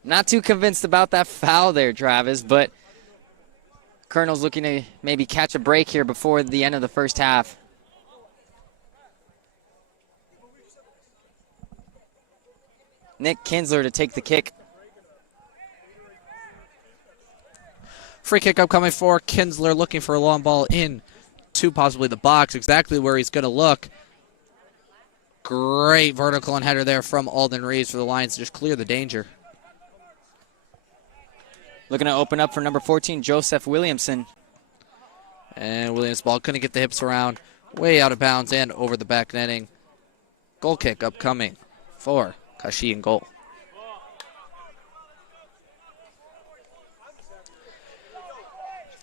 Not too convinced about that foul there, Travis, but Colonel's looking to maybe catch a break here before the end of the first half. Nick Kinsler to take the kick. Free kick upcoming for Kinsler, looking for a long ball in to possibly the box, exactly where he's going to look. Great vertical and header there from Alden Reeves for the Lions to just clear the danger. Looking to open up for number 14, Joseph Williamson. And Williams' ball couldn't get the hips around. Way out of bounds and over the back netting. Goal kick upcoming for Kashi in goal.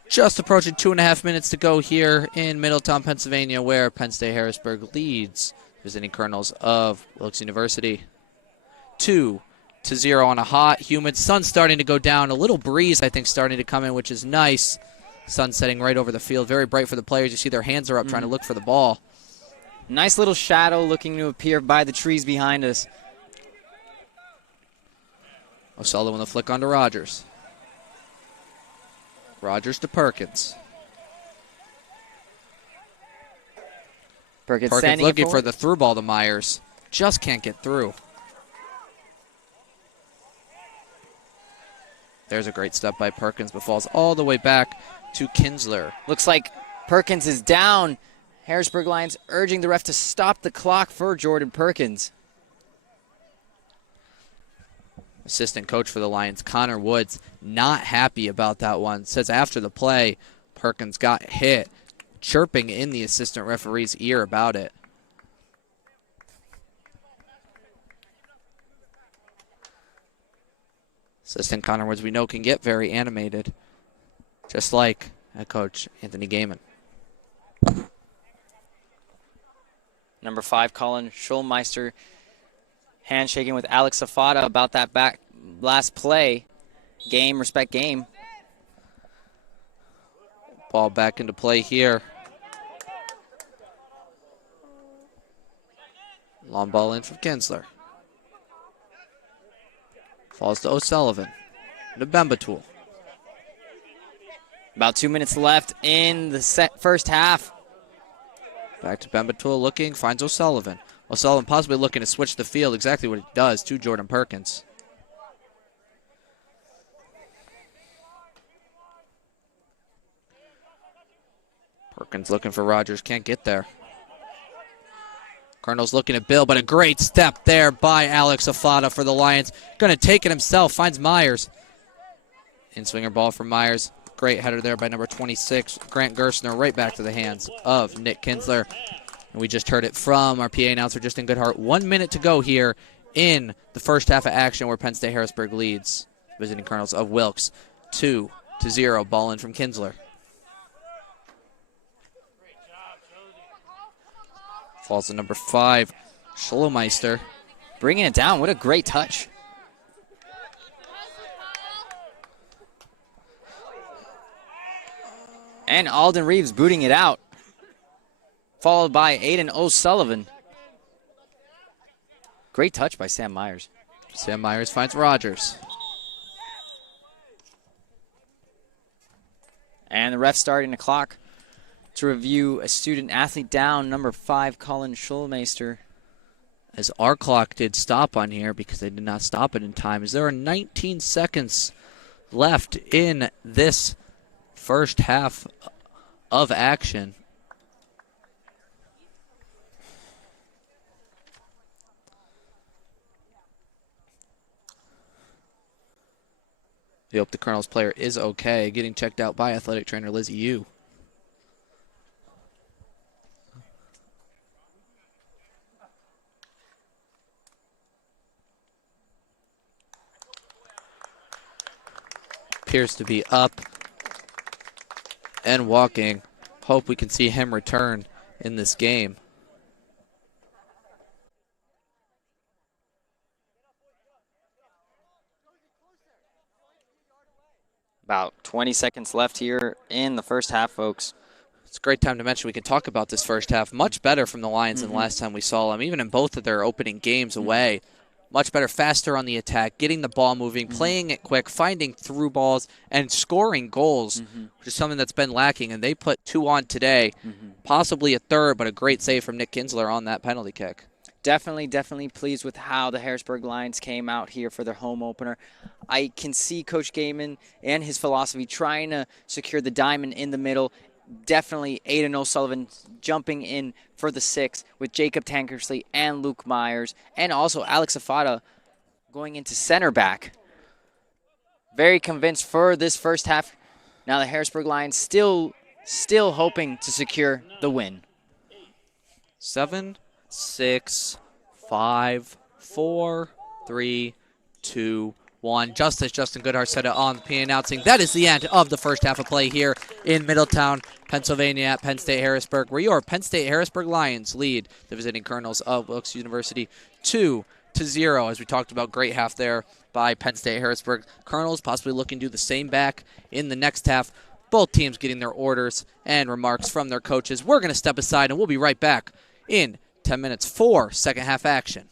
Just approaching 2.5 minutes to go here in Middletown, Pennsylvania, where Penn State Harrisburg leads visiting Colonels of Wilkes University 2-0 on a hot, humid. Sun starting to go down. A little breeze, I think, starting to come in, which is nice. Sun setting right over the field. Very bright for the players. You see their hands are up trying to look for the ball. Nice little shadow looking to appear by the trees behind us. O'Sullivan with a flick onto Rogers. Rogers to Perkins. Perkins looking for the through ball to Myers. Just can't get through. There's a great step by Perkins, but falls all the way back to Kinsler. Looks like Perkins is down. Harrisburg Lions urging the ref to stop the clock for Jordan Perkins. Assistant coach for the Lions, Connor Woods, not happy about that one. Says after the play, Perkins got hit, chirping in the assistant referee's ear about it. Assistant Connor Woods, we know, can get very animated, just like head coach Anthony Gaiman. Number 5, Colin Schulmeister, handshaking with Alex Safada about that last play. Game, respect game. Ball back into play here. Long ball in from Kinsler. Falls to O'Sullivan. To Bembatul. About 2 minutes left in the first half. Back to Bembatul looking, finds O'Sullivan. O'Sullivan possibly looking to switch the field, exactly what he does to Jordan Perkins. Perkins looking for Rogers, can't get there. Colonel's looking at Bill, but a great step there by Alex Afada for the Lions. Going to take it himself, finds Myers. In-swinger ball from Myers. Great header there by number 26, Grant Gerstner, right back to the hands of Nick Kinsler. And we just heard it from our PA announcer, Justin Goodhart. 1 minute to go here in the first half of action where Penn State Harrisburg leads. Visiting Colonels of Wilkes, 2-0. Ball in from Kinsler. Falls to number 5, Schulmeister. Bringing it down. What a great touch. And Alden Reeves booting it out. Followed by Aiden O'Sullivan. Great touch by Sam Myers. Sam Myers finds Rogers. And the ref starting the clock to review a student athlete down, number 5, Colin Schulmeister. As our clock did stop on here because they did not stop it in time, as there are 19 seconds left in this first half of action. We hope the Colonel's player is okay, getting checked out by athletic trainer Lizzie Yu. Appears to be up and walking. Hope we can see him return in this game. About 20 seconds left here in the first half, folks. It's a great time to mention we can talk about this first half. Much better from the Lions than the last time we saw them, even in both of their opening games away. Much better, faster on the attack, getting the ball moving, playing it quick, finding through balls, and scoring goals, which is something that's been lacking. And they put 2 on today, possibly a third, but a great save from Nick Kinsler on that penalty kick. Definitely pleased with how the Harrisburg Lions came out here for their home opener. I can see Coach Gaiman and his philosophy trying to secure the diamond in the middle. Definitely Aiden O'Sullivan jumping in for the 6 with Jacob Tankersley and Luke Myers, and also Alex Afada going into center back. Very convinced for this first half. Now the Harrisburg Lions still hoping to secure the win. 7, 6, 5, 4, 3, 2, 1. Just as Justin Goodhart said it on the PA announcing, that is the end of the first half of play here in Middletown, Pennsylvania at Penn State Harrisburg, where your Penn State Harrisburg Lions lead the visiting Colonels of Wilkes University 2-0. As we talked about, great half there by Penn State Harrisburg. Colonels possibly looking to do the same back in the next half. Both teams getting their orders and remarks from their coaches. We're going to step aside, and we'll be right back in 10 minutes for second half action.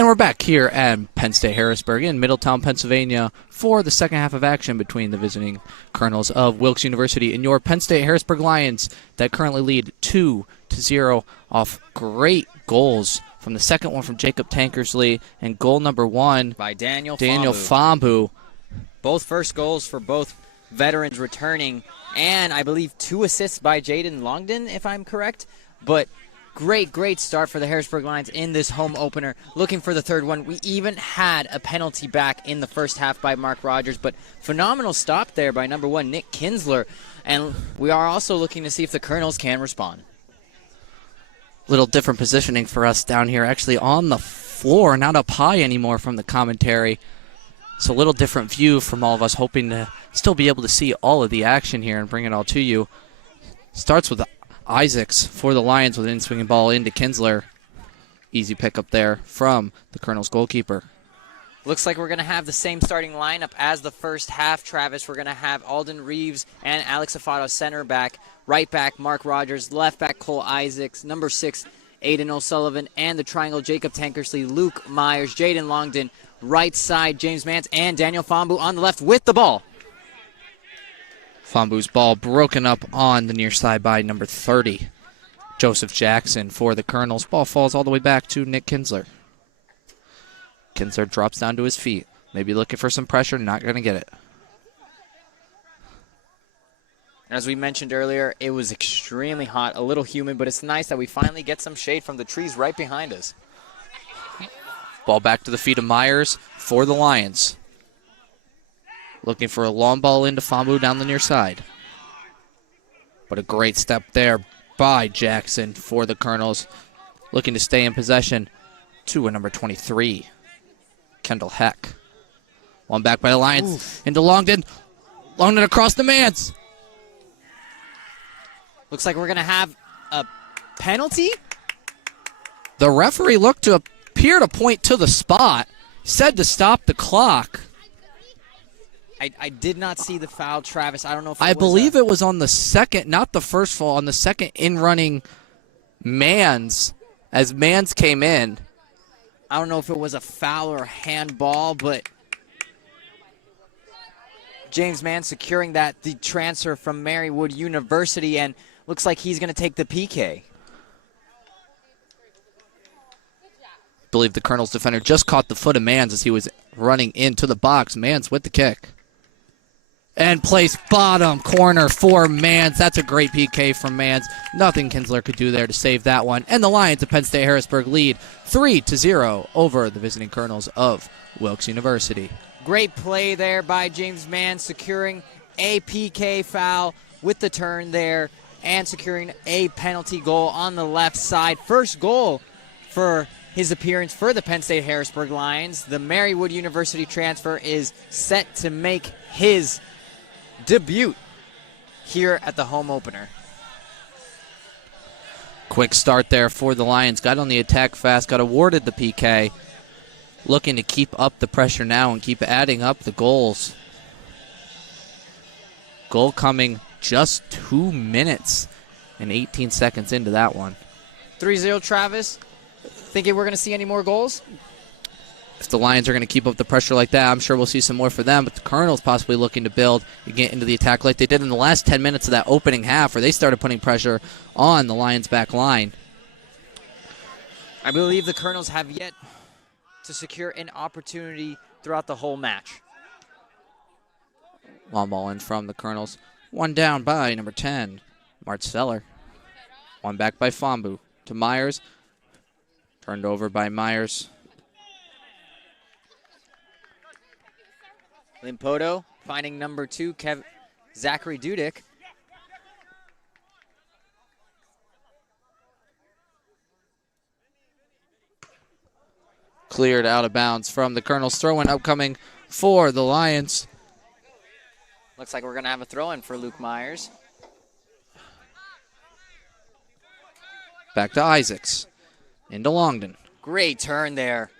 And we're back here at Penn State Harrisburg in Middletown, Pennsylvania for the second half of action between the visiting Colonels of Wilkes University and your Penn State Harrisburg Lions that currently lead 2-0 off great goals from the second one from Jacob Tankersley and goal number one by Daniel Fambu. Both first goals for both veterans returning, and I believe 2 assists by Jaden Longden, if I'm correct. But great start for the Harrisburg Lions in this home opener. Looking for the third one. We even had a penalty back in the first half by Mark Rogers, but phenomenal stop there by number 1, Nick Kinsler. And we are also looking to see if the Colonels can respond. Little different positioning for us down here, actually on the floor, not up high anymore from the commentary. It's a little different view from all of us, hoping to still be able to see all of the action here and bring it all to you. Starts with Isaacs for the Lions with an in-swinging ball into Kinsler. Easy pickup there from the Colonels goalkeeper. Looks like we're going to have the same starting lineup as the first half, Travis. We're going to have Alden Reeves and Alex Afado center back, right back Mark Rogers, left back Cole Isaacs, number 6 Aiden O'Sullivan, and the triangle Jacob Tankersley, Luke Myers, Jaden Longden, right side James Mance, and Daniel Fambu on the left with the ball. Fambu's ball broken up on the near side by number 30, Joseph Jackson for the Colonels. Ball falls all the way back to Nick Kinsler. Kinsler drops down to his feet. Maybe looking for some pressure, not going to get it. As we mentioned earlier, it was extremely hot, a little humid, but it's nice that we finally get some shade from the trees right behind us. Ball back to the feet of Myers for the Lions. Looking for a long ball into Fambu down the near side. But a great step there by Jackson for the Colonels. Looking to stay in possession to a number 23, Kendall Heck. One back by the Lions. Oof. Into Longden. Longden across the Mance. Looks like we're going to have a penalty. The referee looked to appear to point to the spot. Said to stop the clock. I did not see the foul, Travis. I don't know if I believe it was on the second, not the first fall, on the second in-running Mans, as Mans came in. I don't know if it was a foul or a handball, but James Mann securing the transfer from Marywood University, and looks like he's going to take the PK. I believe the Colonel's defender just caught the foot of Mans as he was running into the box. Mans with the kick. And placed bottom corner for Mans. That's a great PK from Mans. Nothing Kinsler could do there to save that one. And the Lions of Penn State Harrisburg lead 3-0 over the visiting Colonels of Wilkes University. Great play there by James Mann, securing a PK foul with the turn there and securing a penalty goal on the left side. First goal for his appearance for the Penn State Harrisburg Lions. The Marywood University transfer is set to make his debut here at the home opener. Quick start there for the Lions. Got on the attack fast, got awarded the PK. Looking to keep up the pressure now and keep adding up the goals. Goal coming just 2 minutes and 18 seconds into that one. 3-0, Travis. Thinking we're going to see any more goals? If the Lions are going to keep up the pressure like that, I'm sure we'll see some more for them. But the Colonels possibly looking to build and get into the attack like they did in the last 10 minutes of that opening half, where they started putting pressure on the Lions' back line. I believe the Colonels have yet to secure an opportunity throughout the whole match. Long ball in from the Colonels. One down by number 10, Martzeller. One back by Fambu to Myers. Turned over by Myers. Limpoto finding number 2, Zachary Dudick. Cleared out of bounds from the Colonels. Throw-in upcoming for the Lions. Looks like we're going to have a throw-in for Luke Myers. Back to Isaacs. Into Longden. Great turn there.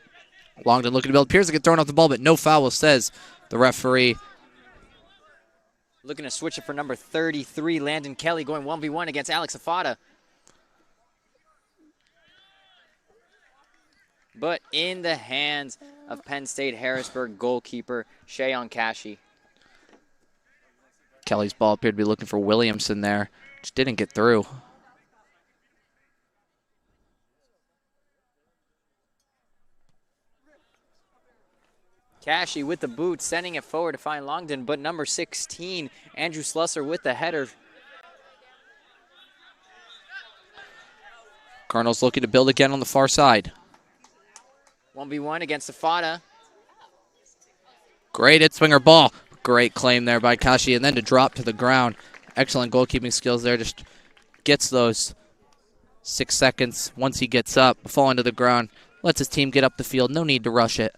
Longden looking to build. Appears to get thrown off the ball, but no foul, says the referee. Looking to switch it for number 33, Landon Kelly, going 1v1 against Alex Afada. but in the hands of Penn State Harrisburg goalkeeper Shayon Kashi. Kelly's ball appeared to be looking for Williamson there. Just didn't get through. Kashi with the boot, sending it forward to find Longden, but number 16, Andrew Slusser with the header. Colonels looking to build again on the far side. 1v1 against Safada. Great hit swinger ball. Great claim there by Kashi, and then to drop to the ground. Excellent goalkeeping skills there. Just gets those 6 seconds once he gets up, falling to the ground. Lets his team get up the field. No need to rush it.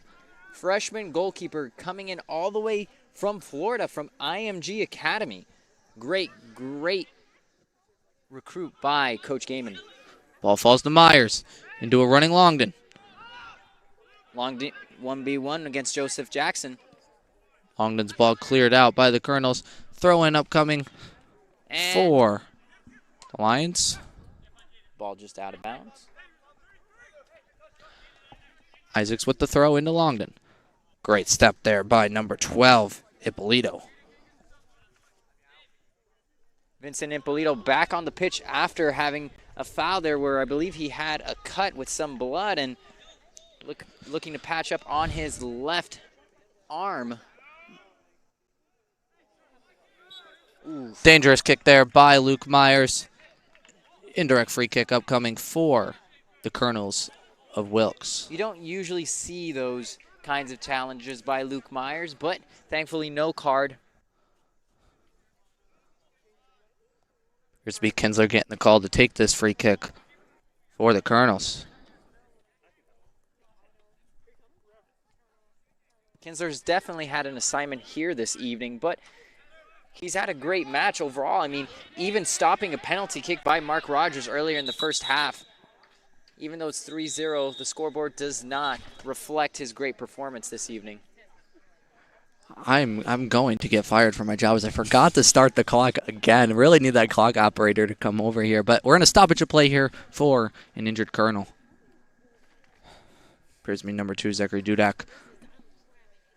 Freshman goalkeeper coming in all the way from Florida, from IMG Academy. Great recruit by Coach Gaiman. Ball falls to Myers into a running Longden. Longden 1v1 against Joseph Jackson. Longden's ball cleared out by the Colonels. Throw in upcoming for the Lions. Ball just out of bounds. Isaacs with the throw into Longden. Great step there by number 12, Ippolito. Vincent Ippolito back on the pitch after having a foul there where I believe he had a cut with some blood and looking to patch up on his left arm. Oof. Dangerous kick there by Luke Myers. Indirect free kick upcoming for the Colonels of Wilkes. You don't usually see those kinds of challenges by Luke Myers, but thankfully no card. Here's to be Kinsler getting the call to take this free kick for the Colonels. Kinsler's definitely had an assignment here this evening, but he's had a great match overall. I mean, even stopping a penalty kick by Mark Rogers earlier in the first half. Even though it's 3-0, the scoreboard does not reflect his great performance this evening. I'm going to get fired from my job as I forgot to start the clock again. Really need that clock operator to come over here. But we're going to stoppage a play here for an injured Colonel. Appears to be number 2, Zachary Dudak.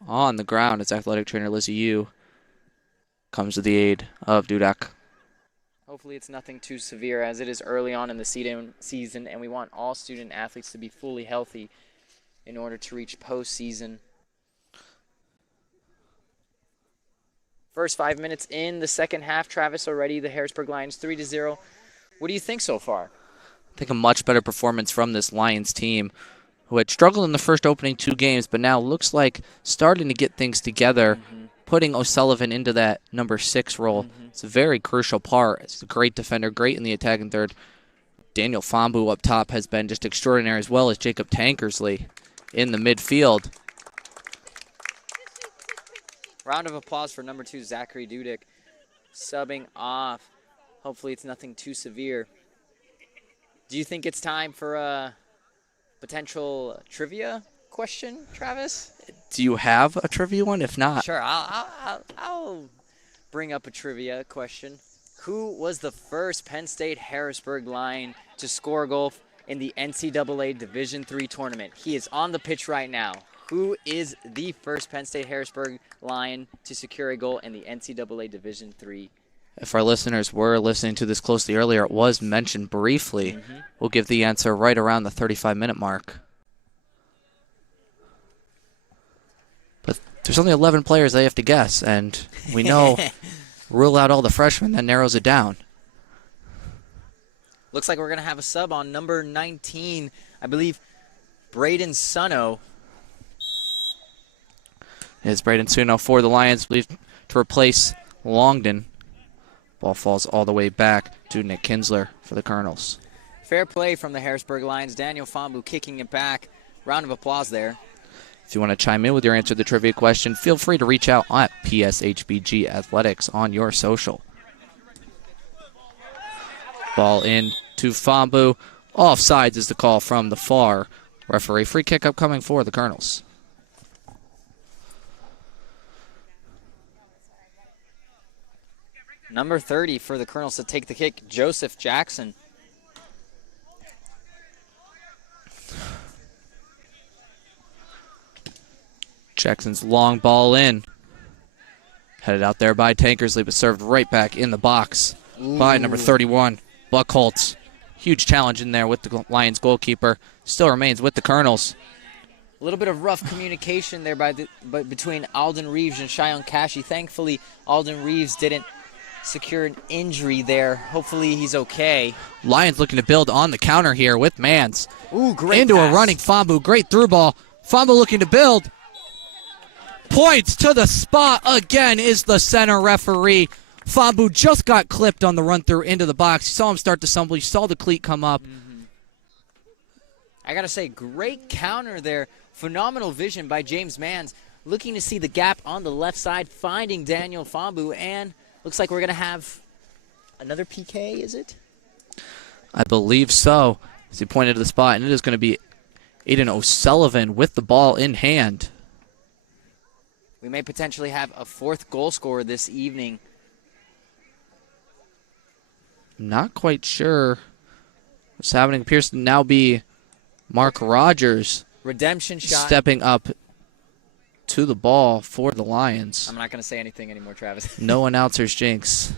On the ground, it's athletic trainer Lizzie Yu comes to the aid of Dudak. Hopefully it's nothing too severe as it is early on in the season, and we want all student athletes to be fully healthy in order to reach postseason. First 5 minutes in the second half, Travis, already the Harrisburg Lions 3-0. What do you think so far? I think a much better performance from this Lions team, who had struggled in the first opening 2 games, but now looks like starting to get things together, putting O'Sullivan into that number 6 role. It's a very crucial part. It's a great defender, great in the attacking third. Daniel Fambu up top has been just extraordinary, as well as Jacob Tankersley in the midfield. Round of applause for number 2, Zachary Dudick, subbing off. Hopefully it's nothing too severe. Do you think it's time for a potential trivia question, Travis? Do you have a trivia one? If not, Sure, I'll bring up a trivia question. Who was the first Penn State Harrisburg Lion to score a goal in the NCAA Division III tournament? He is on the pitch right now. Who is the first Penn State Harrisburg Lion to secure a goal in the NCAA Division III? If our listeners were listening to this closely earlier, it was mentioned briefly. We'll give the answer right around the 35-minute mark. But there's only 11 players they have to guess, and we know rule out all the freshmen, that narrows it down. Looks like we're going to have a sub on number 19, I believe, Braden Sunno. It's Braden Sunno for the Lions, believed to replace Longden. Ball falls all the way back to Nick Kinsler for the Colonels. Fair play from the Harrisburg Lions. Daniel Fambu kicking it back. Round of applause there. If you want to chime in with your answer to the trivia question, feel free to reach out at PSHBG Athletics on your social. Ball in to Fambu. Offsides is the call from the far referee. Free kick upcoming for the Colonels. Number 30 for the Colonels to take the kick, Joseph Jackson. Jackson's long ball in. Headed out there by Tankersley, but served right back in the box by number 31, Buckholtz. Huge challenge in there with the Lions goalkeeper. Still remains with the Colonels. A little bit of rough communication there between Alden Reeves and Cheyenne Cashy. Thankfully, Alden Reeves didn't secure an injury there. Hopefully he's okay. Lions looking to build on the counter here with Mans. Ooh, great Into pass. a running Fambu. Great through ball. Fambu looking to build. Points to the spot again is the center referee. Fambu just got clipped on the run through into the box. You saw him start to stumble. You saw the cleat come up. I got to say, great counter there. Phenomenal vision by James Mans. Looking to see the gap on the left side, finding Daniel Fambu, and looks like we're going to have another PK, is it? I believe so. As he pointed to the spot, and it is going to be Aiden O'Sullivan with the ball in hand. We may potentially have a fourth goal scorer this evening. Not quite sure what's happening. Appears to now be Mark Rogers Redemption shot. stepping up to the ball for the Lions. I'm not going to say anything anymore, Travis. No announcer's jinx.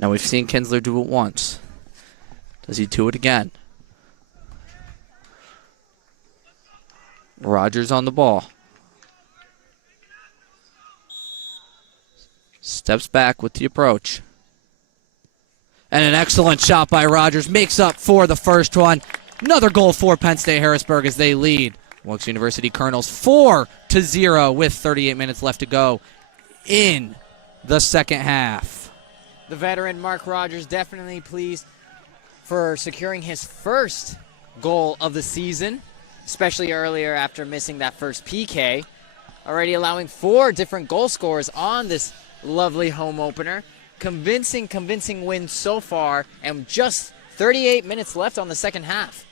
Now we've seen Kinsler do it once. Does he do it again? Rogers on the ball. Steps back with the approach. And an excellent shot by Rogers makes up for the first one. Another goal for Penn State Harrisburg as they lead. Wilkes University Colonels 4-0 with 38 minutes left to go in the second half. The veteran Mark Rogers definitely pleased for securing his first goal of the season, especially earlier after missing that first PK. Already allowing 4 different goal scorers on this lovely home opener. Convincing win so far, and just 38 minutes left on the second half.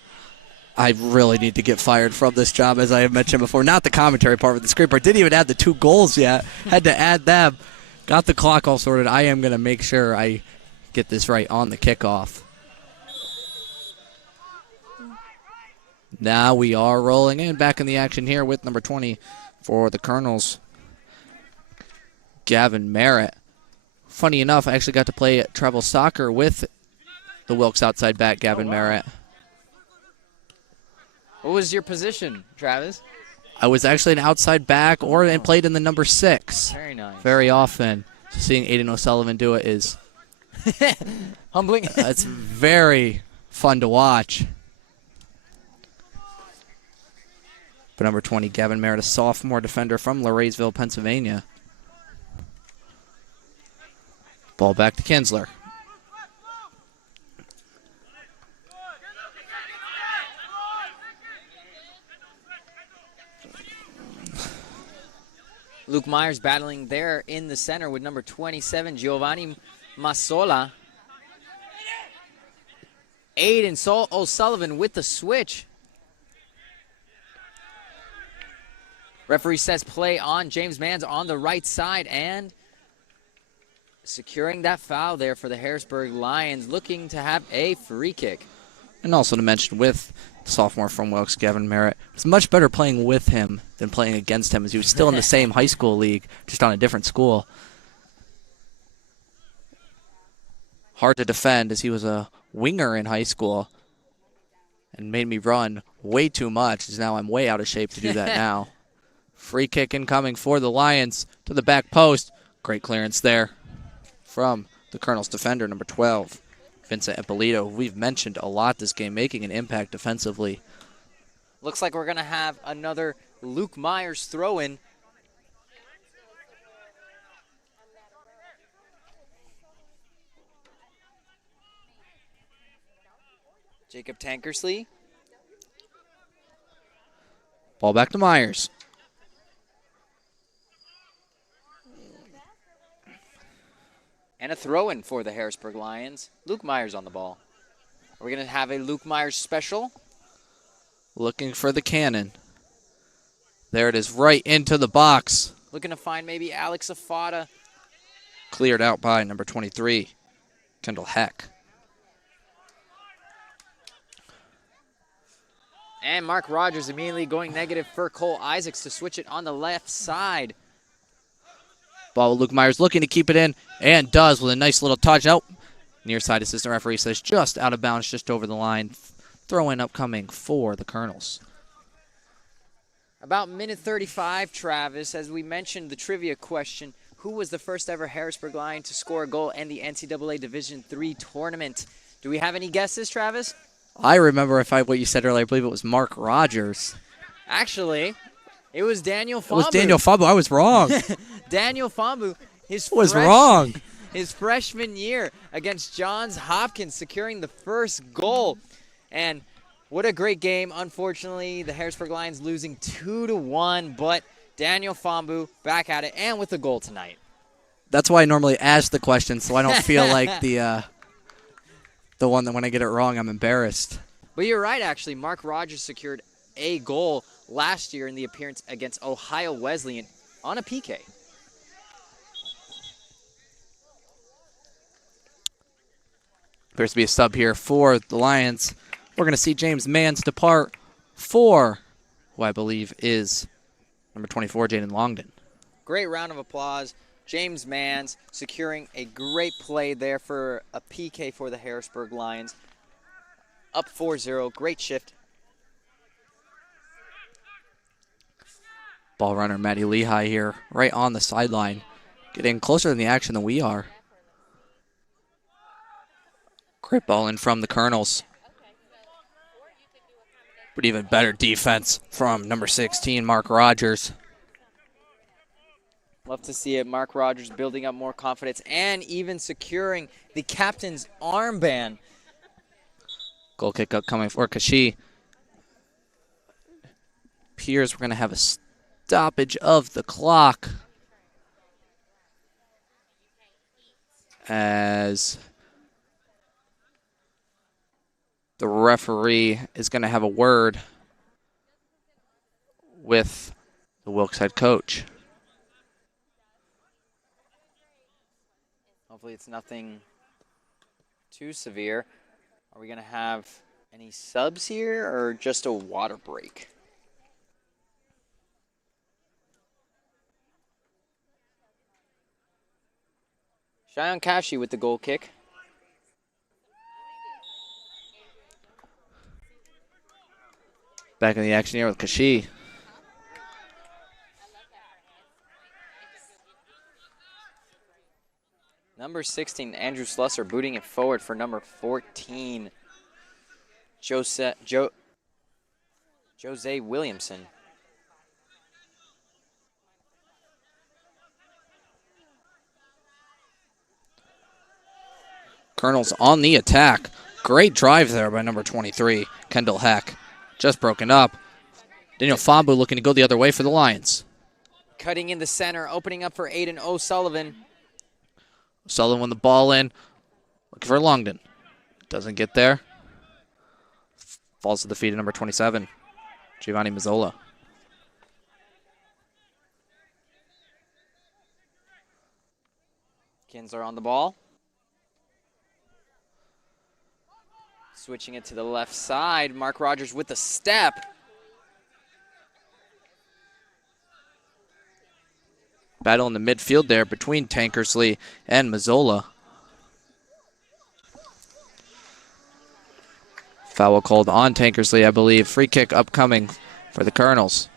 I really need to get fired from this job, as I have mentioned before. Not the commentary part, but the screen part. Didn't even add the 2 goals yet. Had to add them. Got the clock all sorted. I am going to make sure I get this right on the kickoff. Now we are rolling in. Back in the action here with number 20 for the Colonels, Gavin Merritt. Funny enough, I actually got to play travel soccer with the Wilkes outside back, Gavin Merritt. What was your position, Travis? I was actually an outside back and played in the number 6. Very nice. Very often. So seeing Aiden O'Sullivan do it is humbling. It's very fun to watch. But number 20, Gavin Merritt, a sophomore defender from Laureysville, Pennsylvania. Ball back to Kinsler. Luke Myers battling there in the center with number 27, Giovanni Massola. Aiden O'Sullivan with the switch. Referee says play on. James Mans on the right side and securing that foul there for the Harrisburg Lions, looking to have a free kick. And also to mention with the sophomore from Wilkes, Gavin Merritt, it's much better playing with him than playing against him, as he was still in the same high school league, just on a different school. Hard to defend, as he was a winger in high school and made me run way too much, as now I'm way out of shape to do that now. Free kick incoming for the Lions to the back post. Great clearance there from the Colonel's defender, number 12, Vincent Ippolito. We've mentioned a lot this game, making an impact defensively. Looks like we're going to have another Luke Myers throw-in. Jacob Tankersley. Ball back to Myers. And a throw-in for the Harrisburg Lions. Luke Myers on the ball. Are we going to have a Luke Myers special? Looking for the cannon. There it is, right into the box. Looking to find maybe Alex Afada. Cleared out by number 23, Kendall Heck. And Mark Rogers immediately going negative for Cole Isaacs to switch it on the left side. Ball with Luke Myers looking to keep it in, and does with a nice little touch. Nope. Near side assistant referee says just out of bounds, just over the line. Throw in upcoming for the Colonels. About minute 35, Travis, as we mentioned the trivia question, who was the first ever Harrisburg Lion to score a goal in the NCAA Division III tournament? Do we have any guesses, Travis? I remember what you said earlier. I believe it was Mark Rogers. Actually, it was Daniel Fambu. It was Daniel Fambu. I was wrong. Daniel Fambu, wrong. His freshman year against Johns Hopkins, securing the first goal. And what a great game. Unfortunately, the Harrisburg Lions losing 2-1, but Daniel Fambu back at it and with a goal tonight. That's why I normally ask the question, so I don't feel like the one that when I get it wrong, I'm embarrassed. But you're right, actually. Mark Rogers secured a goal last year in the appearance against Ohio Wesleyan on a PK. Appears to be a sub here for the Lions. We're going to see James Manns depart for who I believe is number 24, Jaden Longden. Great round of applause. James Manns securing a great play there for a PK for the Harrisburg Lions. Up 4-0. Great shift. Ball runner Matty Lehigh here, right on the sideline, getting closer in the action than we are. Great ball in from the Colonels. But even better defense from number 16, Mark Rogers. Love to see it. Mark Rogers building up more confidence and even securing the captain's armband. Goal kick up coming for Kashi. Appears we're going to have a stoppage of the clock as the referee is going to have a word with the Wilkes head coach. Hopefully it's nothing too severe. Are we going to have any subs here or just a water break? Cheyenne Kashi with the goal kick. Back in the action here with Kashi. Number 16, Andrew Slusser booting it forward for number 14, Jose Williamson. Colonels on the attack. Great drive there by number 23, Kendall Heck. Just broken up. Daniel Fambu looking to go the other way for the Lions. Cutting in the center, opening up for Aiden O'Sullivan. Sullivan with the ball in. Looking for Longden. Doesn't get there. Falls to the feet of number 27, Giovanni Mazzola. Kins are on the ball. Switching it to the left side. Mark Rogers with the step. Battle in the midfield there between Tankersley and Mazzola. Foul called on Tankersley, I believe. Free kick upcoming for the Colonels.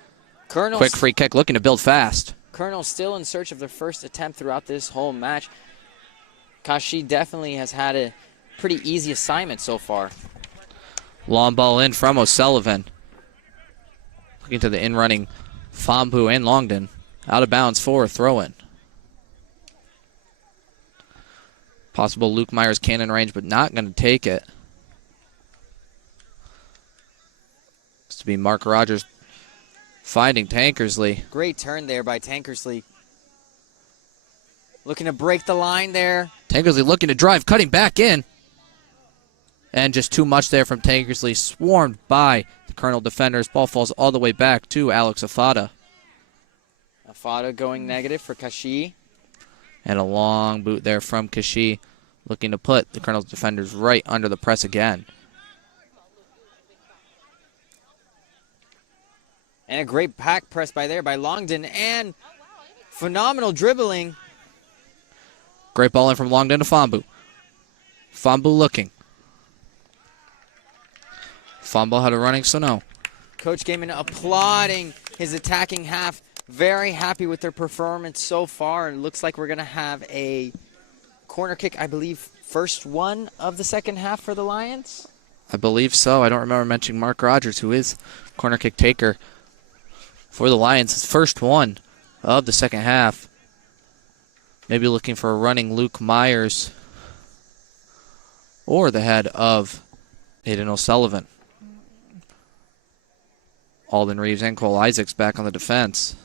Quick free kick, looking to build fast. Colonels still in search of their first attempt throughout this whole match. Kashi definitely has had a pretty easy assignment so far. Long ball in from O'Sullivan. Looking to the in-running Fambu and Longden. Out of bounds for a throw-in. Possible Luke Myers cannon range, but not going to take it. It's to be Mark Rogers finding Tankersley. Great turn there by Tankersley. Looking to break the line there. Tankersley looking to drive, cutting back in. And just too much there from Tankersley, swarmed by the Colonel defenders. Ball falls all the way back to Alex Afada. Afada going negative for Kashi. And a long boot there from Kashi, looking to put the Colonel's defenders right under the press again. And a great pack press by Longden, and phenomenal dribbling. Great ball in from Longden to Fambu. Fambu looking. Fambu had a running, so no. Coach Gaiman applauding his attacking half. Very happy with their performance so far. It looks like we're going to have a corner kick, I believe, first one of the second half for the Lions. I believe so. I don't remember mentioning Mark Rogers, who is corner kick taker for the Lions. His first one of the second half. Maybe looking for a running Luke Myers or the head of Aiden O'Sullivan. Alden Reeves and Cole Isaacs back on the defense.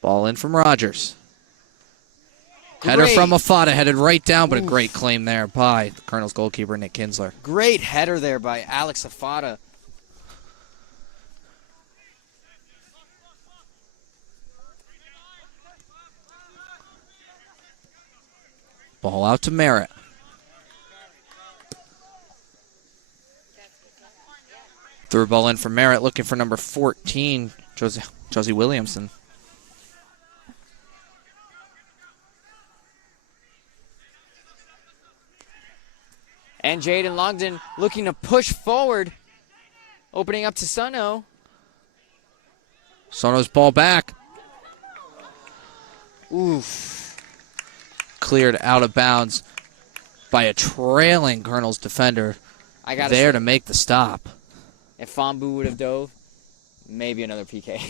Ball in from Rogers. Header from Afada, headed right down, but a great claim there by the Colonel's goalkeeper, Nick Kinsler. Great header there by Alex Afada. Ball out to Merritt. Through ball in for Merritt, looking for number 14, Josie Williamson. And Jaden Longden looking to push forward, opening up to Sono. Sono's ball back. Oof. Cleared out of bounds by a trailing Colonel's defender. There to make the stop. If Fambu would have dove, maybe another PK.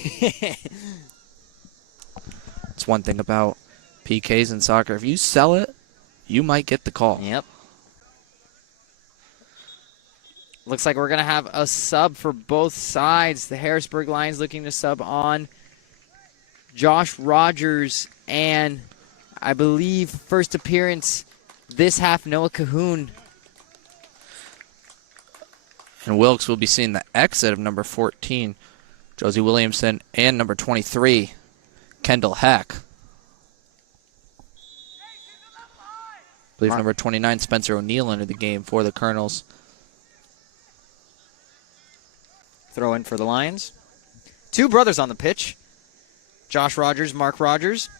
It's one thing about PKs in soccer. If you sell it, you might get the call. Yep. Looks like we're going to have a sub for both sides. The Harrisburg Lions looking to sub on Josh Rogers and I believe first appearance this half, Noah Cahoon. And Wilkes will be seeing the exit of number 14, Josie Williamson, and number 23, Kendall Heck. I believe number 29, Spencer O'Neill, entered the game for the Colonels. Throw in for the Lions. Two brothers on the pitch. Josh Rogers, Mark Rogers.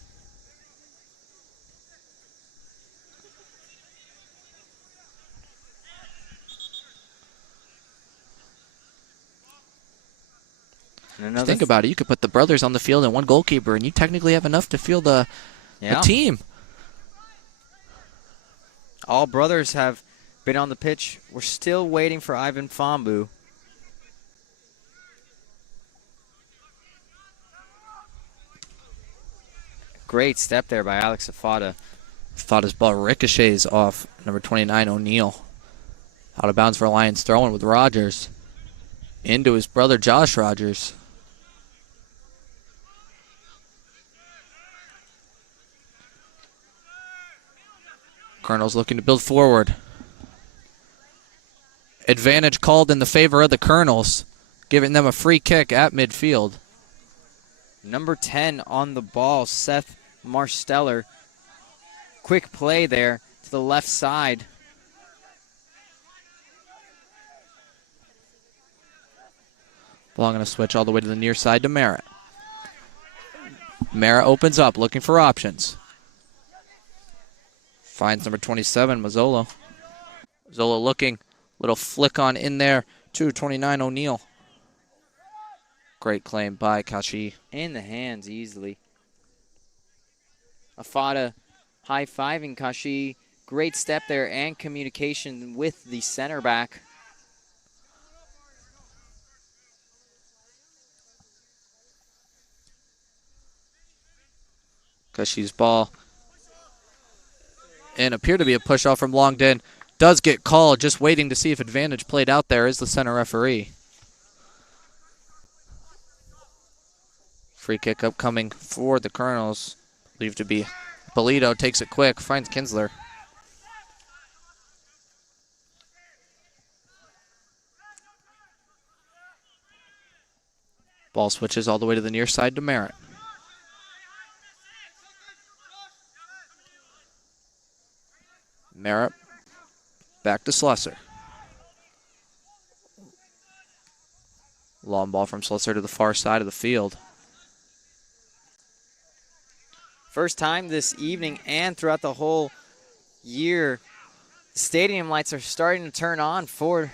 Think about it. You could put the brothers on the field and one goalkeeper, and you technically have enough to field a team. All brothers have been on the pitch. We're still waiting for Ivan Fambu. Great step there by Alex Afada. Afada's ball ricochets off number 29, O'Neill. Out of bounds for Lions, throwing with Rogers. Into his brother, Josh Rogers. Colonels looking to build forward. Advantage called in the favor of the Colonels, giving them a free kick at midfield. Number 10 on the ball, Seth Marsteller. Quick play there to the left side. Ball going to switch all the way to the near side to Merritt. Merritt opens up, looking for options. Finds number 27, Mazzolo. Mazzolo looking, little flick on in there to 29, O'Neill. Great claim by Kashi. In the hands easily. Afada high-fiving Kashi. Great step there and communication with the center back. Kashi's ball. And appeared to be a push off from Longden. Does get called, just waiting to see if advantage played out there is the center referee. Free kick upcoming for the Colonels. Believed to be Bolito, takes it quick, finds Kinsler. Ball switches all the way to the near side to Merritt. Merritt back to Slusser. Long ball from Slitzer to the far side of the field. First time this evening and throughout the whole year, the stadium lights are starting to turn on for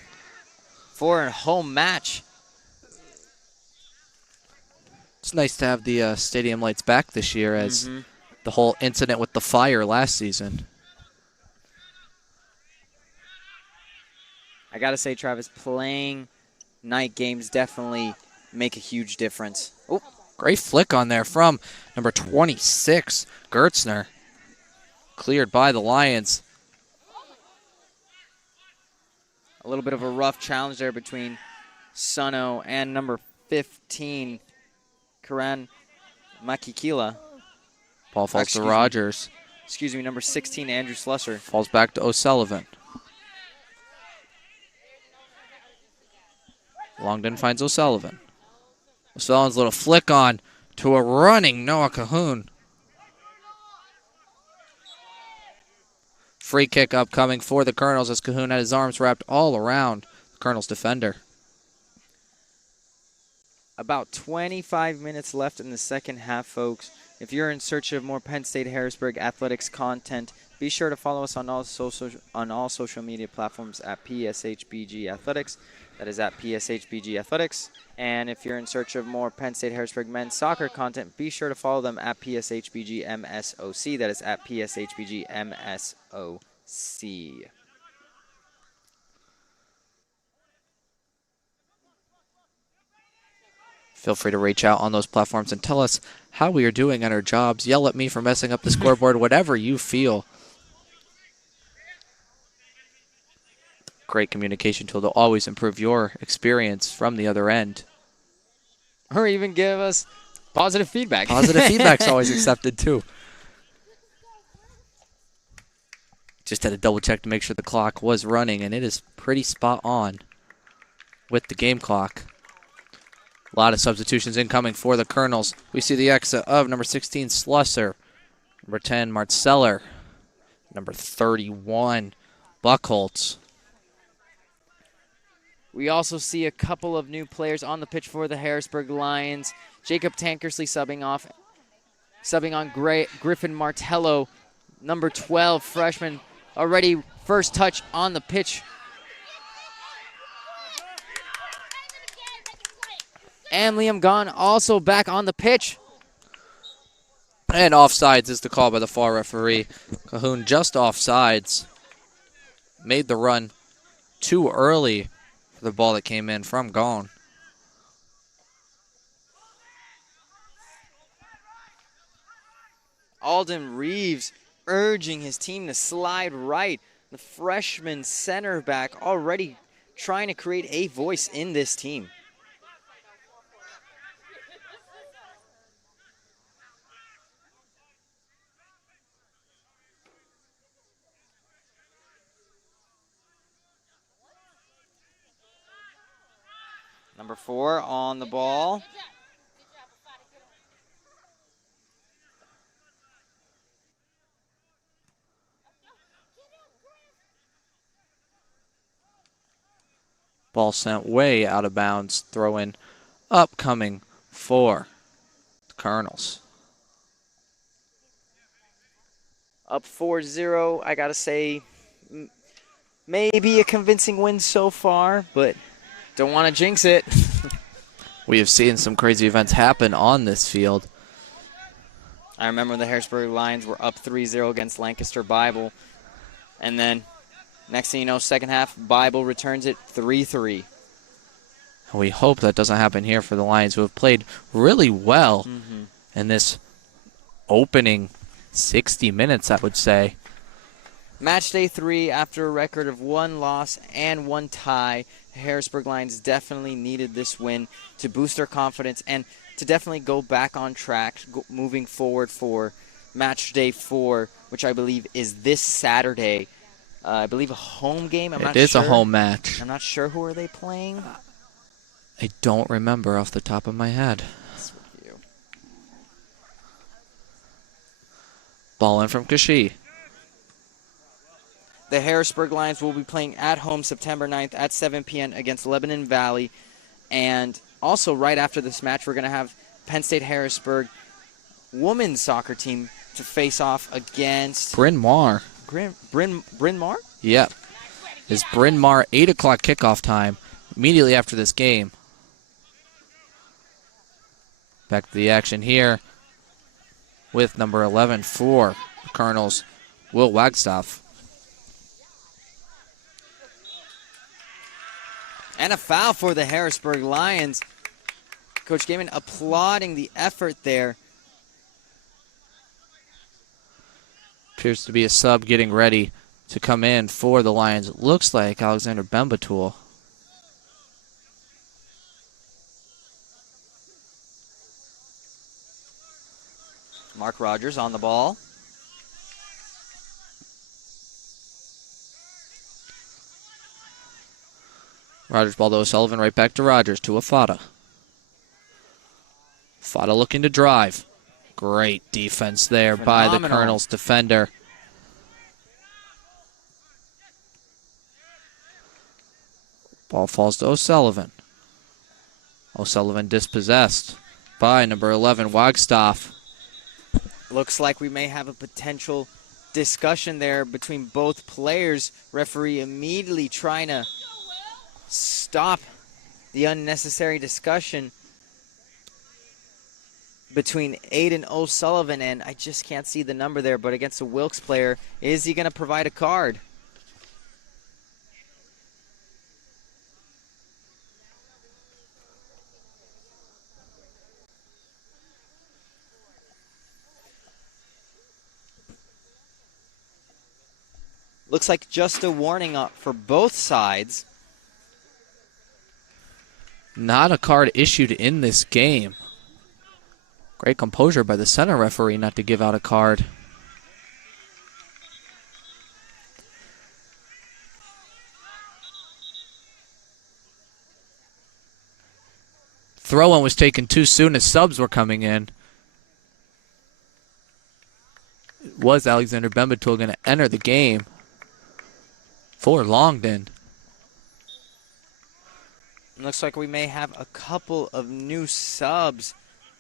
a home match. It's nice to have the stadium lights back this year as the whole incident with the fire last season. I got to say, Travis, playing night games definitely make a huge difference. Oh, great flick on there from number 26, Gertzner. Cleared by the Lions. a little bit of a rough challenge there between Sano and number 15, Karan Makikila. Ball falls to Rogers. Excuse me, number 16, Andrew Slusser. Falls back to O'Sullivan. Longden finds O'Sullivan. O'Sullivan's little flick on to a running Noah Cahoon. Free kick upcoming for the Colonels as Cahoon had his arms wrapped all around the Colonels' defender. About 25 minutes left in the second half, folks. If you're in search of more Penn State Harrisburg athletics content, be sure to follow us on all social media platforms at PSHBG Athletics. That is at PSHBG Athletics. And if you're in search of more Penn State Harrisburg men's soccer content, be sure to follow them at PSHBG MSOC. That is at PSHBG MSOC. Feel free to reach out on those platforms and tell us how we are doing at our jobs. Yell at me for messing up the scoreboard, whatever you feel. Great communication tool to always improve your experience from the other end. Or even give us positive feedback. Positive feedback's always accepted too. Just had to double check to make sure the clock was running, and it is pretty spot on with the game clock. A lot of substitutions incoming for the Colonels. We see the exit of number 16, Slusser. Number 10, Martzeller. Number 31, Buckholtz. We also see a couple of new players on the pitch for the Harrisburg Lions. Jacob Tankersley subbing on Griffin Martello. Number 12, freshman, already first touch on the pitch. And Liam Gahn also back on the pitch. And offsides is the call by the far referee. Cahoon just offsides. Made the run too early for the ball that came in from Gahn. Alden Reeves urging his team to slide right. The freshman center back already trying to create a voice in this team. Number 4 on the ball. Ball sent way out of bounds. Throw in upcoming for the Colonels. Up 4-0. I got to say, maybe a convincing win so far, but don't want to jinx it. We have seen some crazy events happen on this field. I remember when the Harrisburg Lions were up 3-0 against Lancaster Bible. And then, next thing you know, second half, Bible returns it 3-3. We hope that doesn't happen here for the Lions, who have played really well in this opening 60 minutes, I would say. Match day 3, after a record of 1 loss and 1 tie, the Harrisburg Lions definitely needed this win to boost their confidence and to definitely go back on track moving forward for match day 4, which I believe is this Saturday. I believe a home game. It is a home match. I'm not sure who are they playing. I don't remember off the top of my head. Ball in from Kashi. The Harrisburg Lions will be playing at home September 9th at 7 p.m. against Lebanon Valley. And also right after this match, we're going to have Penn State Harrisburg women's soccer team to face off against Bryn Mawr. Bryn Mawr? Yep. Is Bryn Mawr 8 o'clock kickoff time immediately after this game. Back to the action here with number 11 for the Colonels, Will Wagstaff. And a foul for the Harrisburg Lions. Coach Gaiman applauding the effort there. Appears to be a sub getting ready to come in for the Lions. It looks like Alexander Bembatul. Mark Rogers on the ball. Rogers ball to O'Sullivan, right back to Rogers, to Afada. Afada looking to drive. Great defense there by the Colonels defender. Ball falls to O'Sullivan. O'Sullivan dispossessed by number 11, Wagstaff. Looks like we may have a potential discussion there between both players. Referee immediately trying to stop the unnecessary discussion between Aiden O'Sullivan and I just can't see the number there, but against a Wilkes player, is he going to provide a card? Looks like just a warning up for both sides. Not a card issued in this game. Great composure by the center referee not to give out a card. Throw-in was taken too soon as subs were coming in. Was Alexander Bembatul going to enter the game for Longden? Looks like we may have a couple of new subs.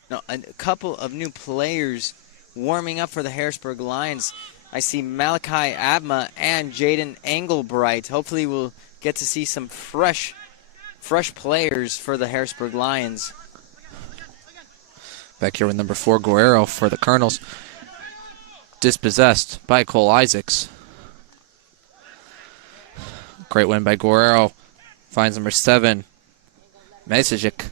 No, a couple of new players warming up for the Harrisburg Lions. I see Malachi Abma and Jaden Engelbright. Hopefully we'll get to see some fresh players for the Harrisburg Lions. Back here with number 4, Guerrero for the Colonels. Dispossessed by Cole Isaacs. Great win by Guerrero. Finds number 7, Mesijic.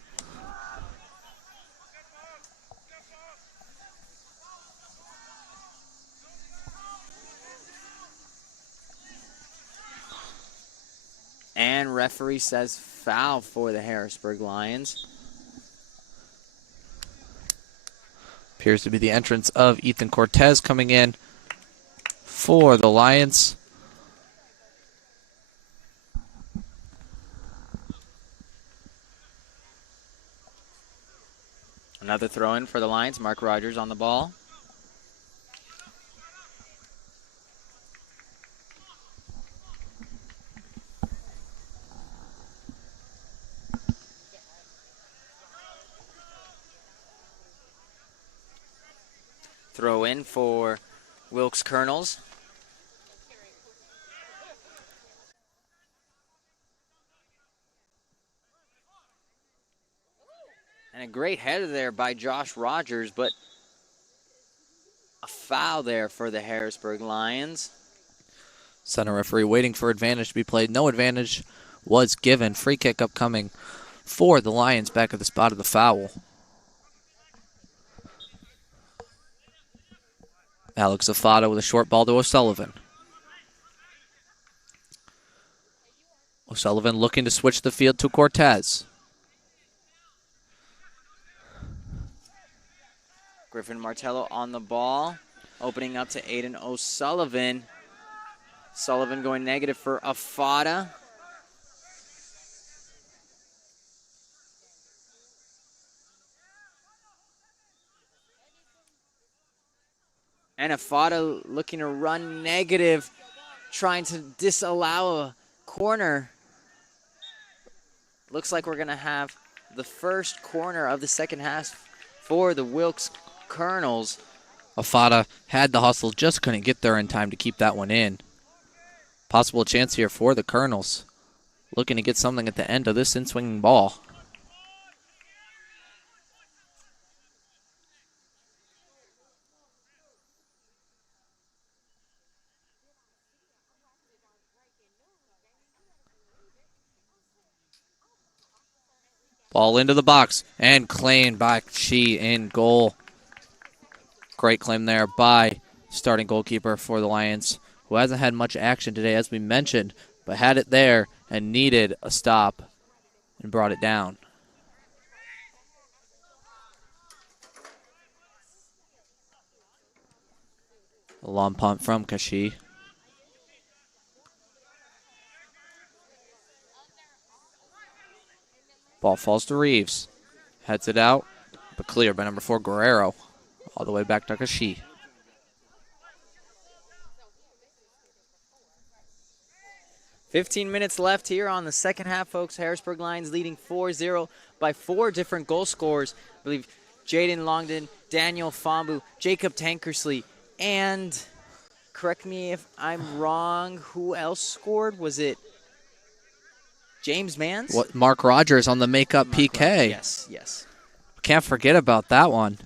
And referee says foul for the Harrisburg Lions. Appears to be the entrance of Ethan Cortez coming in for the Lions. Another throw-in for the Lions. Mark Rogers on the ball. Throw in for Wilkes Colonels. And a great header there by Josh Rogers, but a foul there for the Harrisburg Lions. Center referee waiting for advantage to be played. No advantage was given. Free kick upcoming for the Lions back at the spot of the foul. Alex Afada with a short ball to O'Sullivan. O'Sullivan looking to switch the field to Cortez. Griffin Martello on the ball, opening up to Aiden O'Sullivan. Sullivan going negative for Afada. And Afada looking to run negative, trying to disallow a corner. Looks like we're going to have the first corner of the second half for the Wilkes Colonels. Afada had the hustle, just couldn't get there in time to keep that one in. Possible chance here for the Colonels. Looking to get something at the end of this in-swinging ball. Ball into the box and claimed by Chi in goal. Great claim there by starting goalkeeper for the Lions, who hasn't had much action today, as we mentioned, but had it there and needed a stop and brought it down. A long punt from Kashi. Ball falls to Reeves. Heads it out, but cleared by number 4, Guerrero. All the way back to Kashi. "15 minutes left here on the second half, folks. Harrisburg Lions leading 4-0 by 4 different goal scorers. I believe Jaden Longden, Daniel Fambu, Jacob Tankersley, and correct me if I'm wrong, who else scored? Was it James Mans? What, Mark Rogers on the makeup PK. Yes. Can't forget about that one.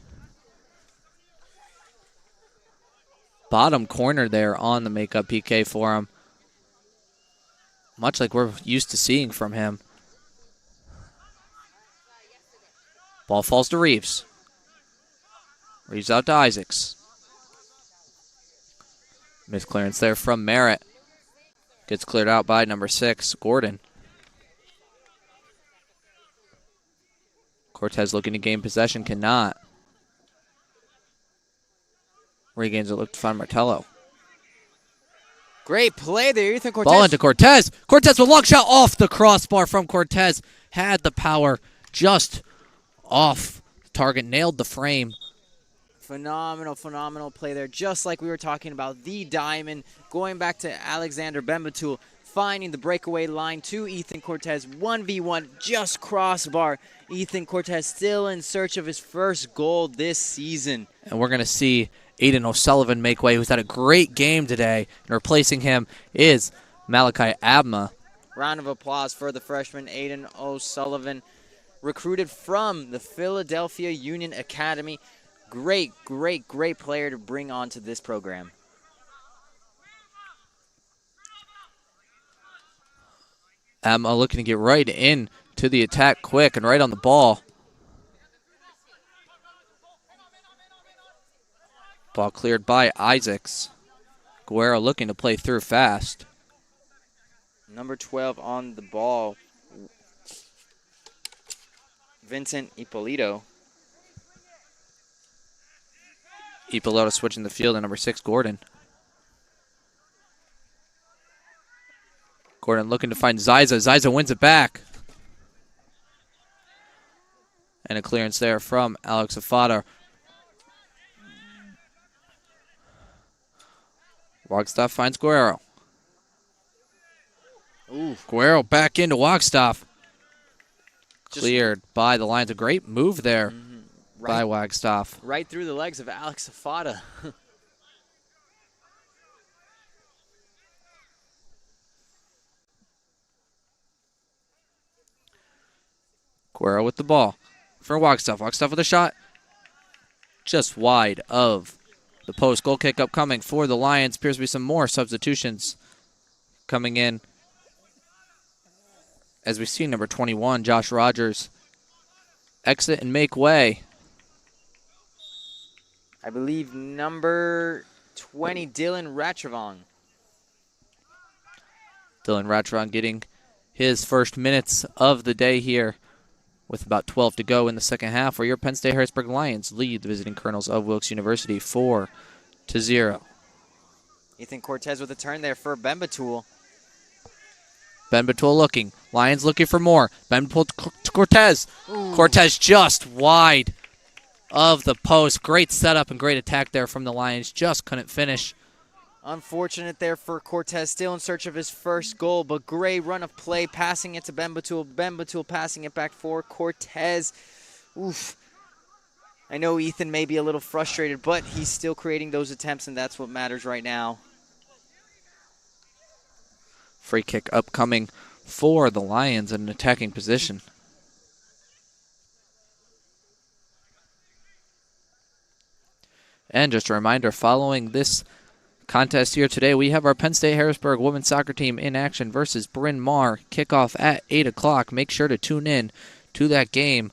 Bottom corner there on the makeup PK for him. Much like we're used to seeing from him. Ball falls to Reeves. Reeves out to Isaacs. Missed clearance there from Merritt. Gets cleared out by number 6, Gordon. Cortez looking to gain possession, cannot. Regains it, look to find Martello. Great play there, Ethan Cortez. Ball into Cortez. Cortez with a long shot off the crossbar from Cortez. Had the power just off target, nailed the frame. Phenomenal play there. Just like we were talking about, the diamond. Going back to Alexander Bembatul, finding the breakaway line to Ethan Cortez. 1v1, just crossbar. Ethan Cortez still in search of his first goal this season. And we're going to see Aiden O'Sullivan make way, who's had a great game today. And replacing him is Malachi Abma. Round of applause for the freshman, Aiden O'Sullivan, recruited from the Philadelphia Union Academy. Great player to bring onto this program. Abma looking to get right in to the attack quick and right on the ball. Ball cleared by Isaacs. Guerrero looking to play through fast. Number 12 on the ball, Vincent Ippolito. Ippolito switching the field to number 6, Gordon. Gordon looking to find Ziza. Ziza wins it back. And a clearance there from Alex Afada. Wagstaff finds Guerrero. Ooh. Guerrero back into Wagstaff. Cleared by the Lions. A great move there by Wagstaff. Right through the legs of Alex Afada. Guerrero with the ball for Wagstaff. Wagstaff with a shot. Just wide of the post. Goal kick upcoming for the Lions. Appears to be some more substitutions coming in. As we see number 21, Josh Rogers, exit and make way. I believe number 20, Dylan Ratravon. Dylan Ratravon getting his first minutes of the day here with about 12 to go in the second half, where your Penn State Harrisburg Lions lead the visiting Colonels of Wilkes University 4-0. Ethan Cortez with a turn there for Bembatul. Bembatul looking. Lions looking for more. Bembatul to Cortez. Ooh. Cortez just wide of the post. Great setup and great attack there from the Lions. Just couldn't finish. Unfortunate there for Cortez, still in search of his first goal, but great run of play, passing it to Ben Batul. Ben Batul passing it back for Cortez. Oof. I know Ethan may be a little frustrated, but he's still creating those attempts, and that's what matters right now. Free kick upcoming for the Lions in an attacking position. And just a reminder, following this contest here today, we have our Penn State Harrisburg women's soccer team in action versus Bryn Mawr. Kickoff at 8 o'clock. Make sure to tune in to that game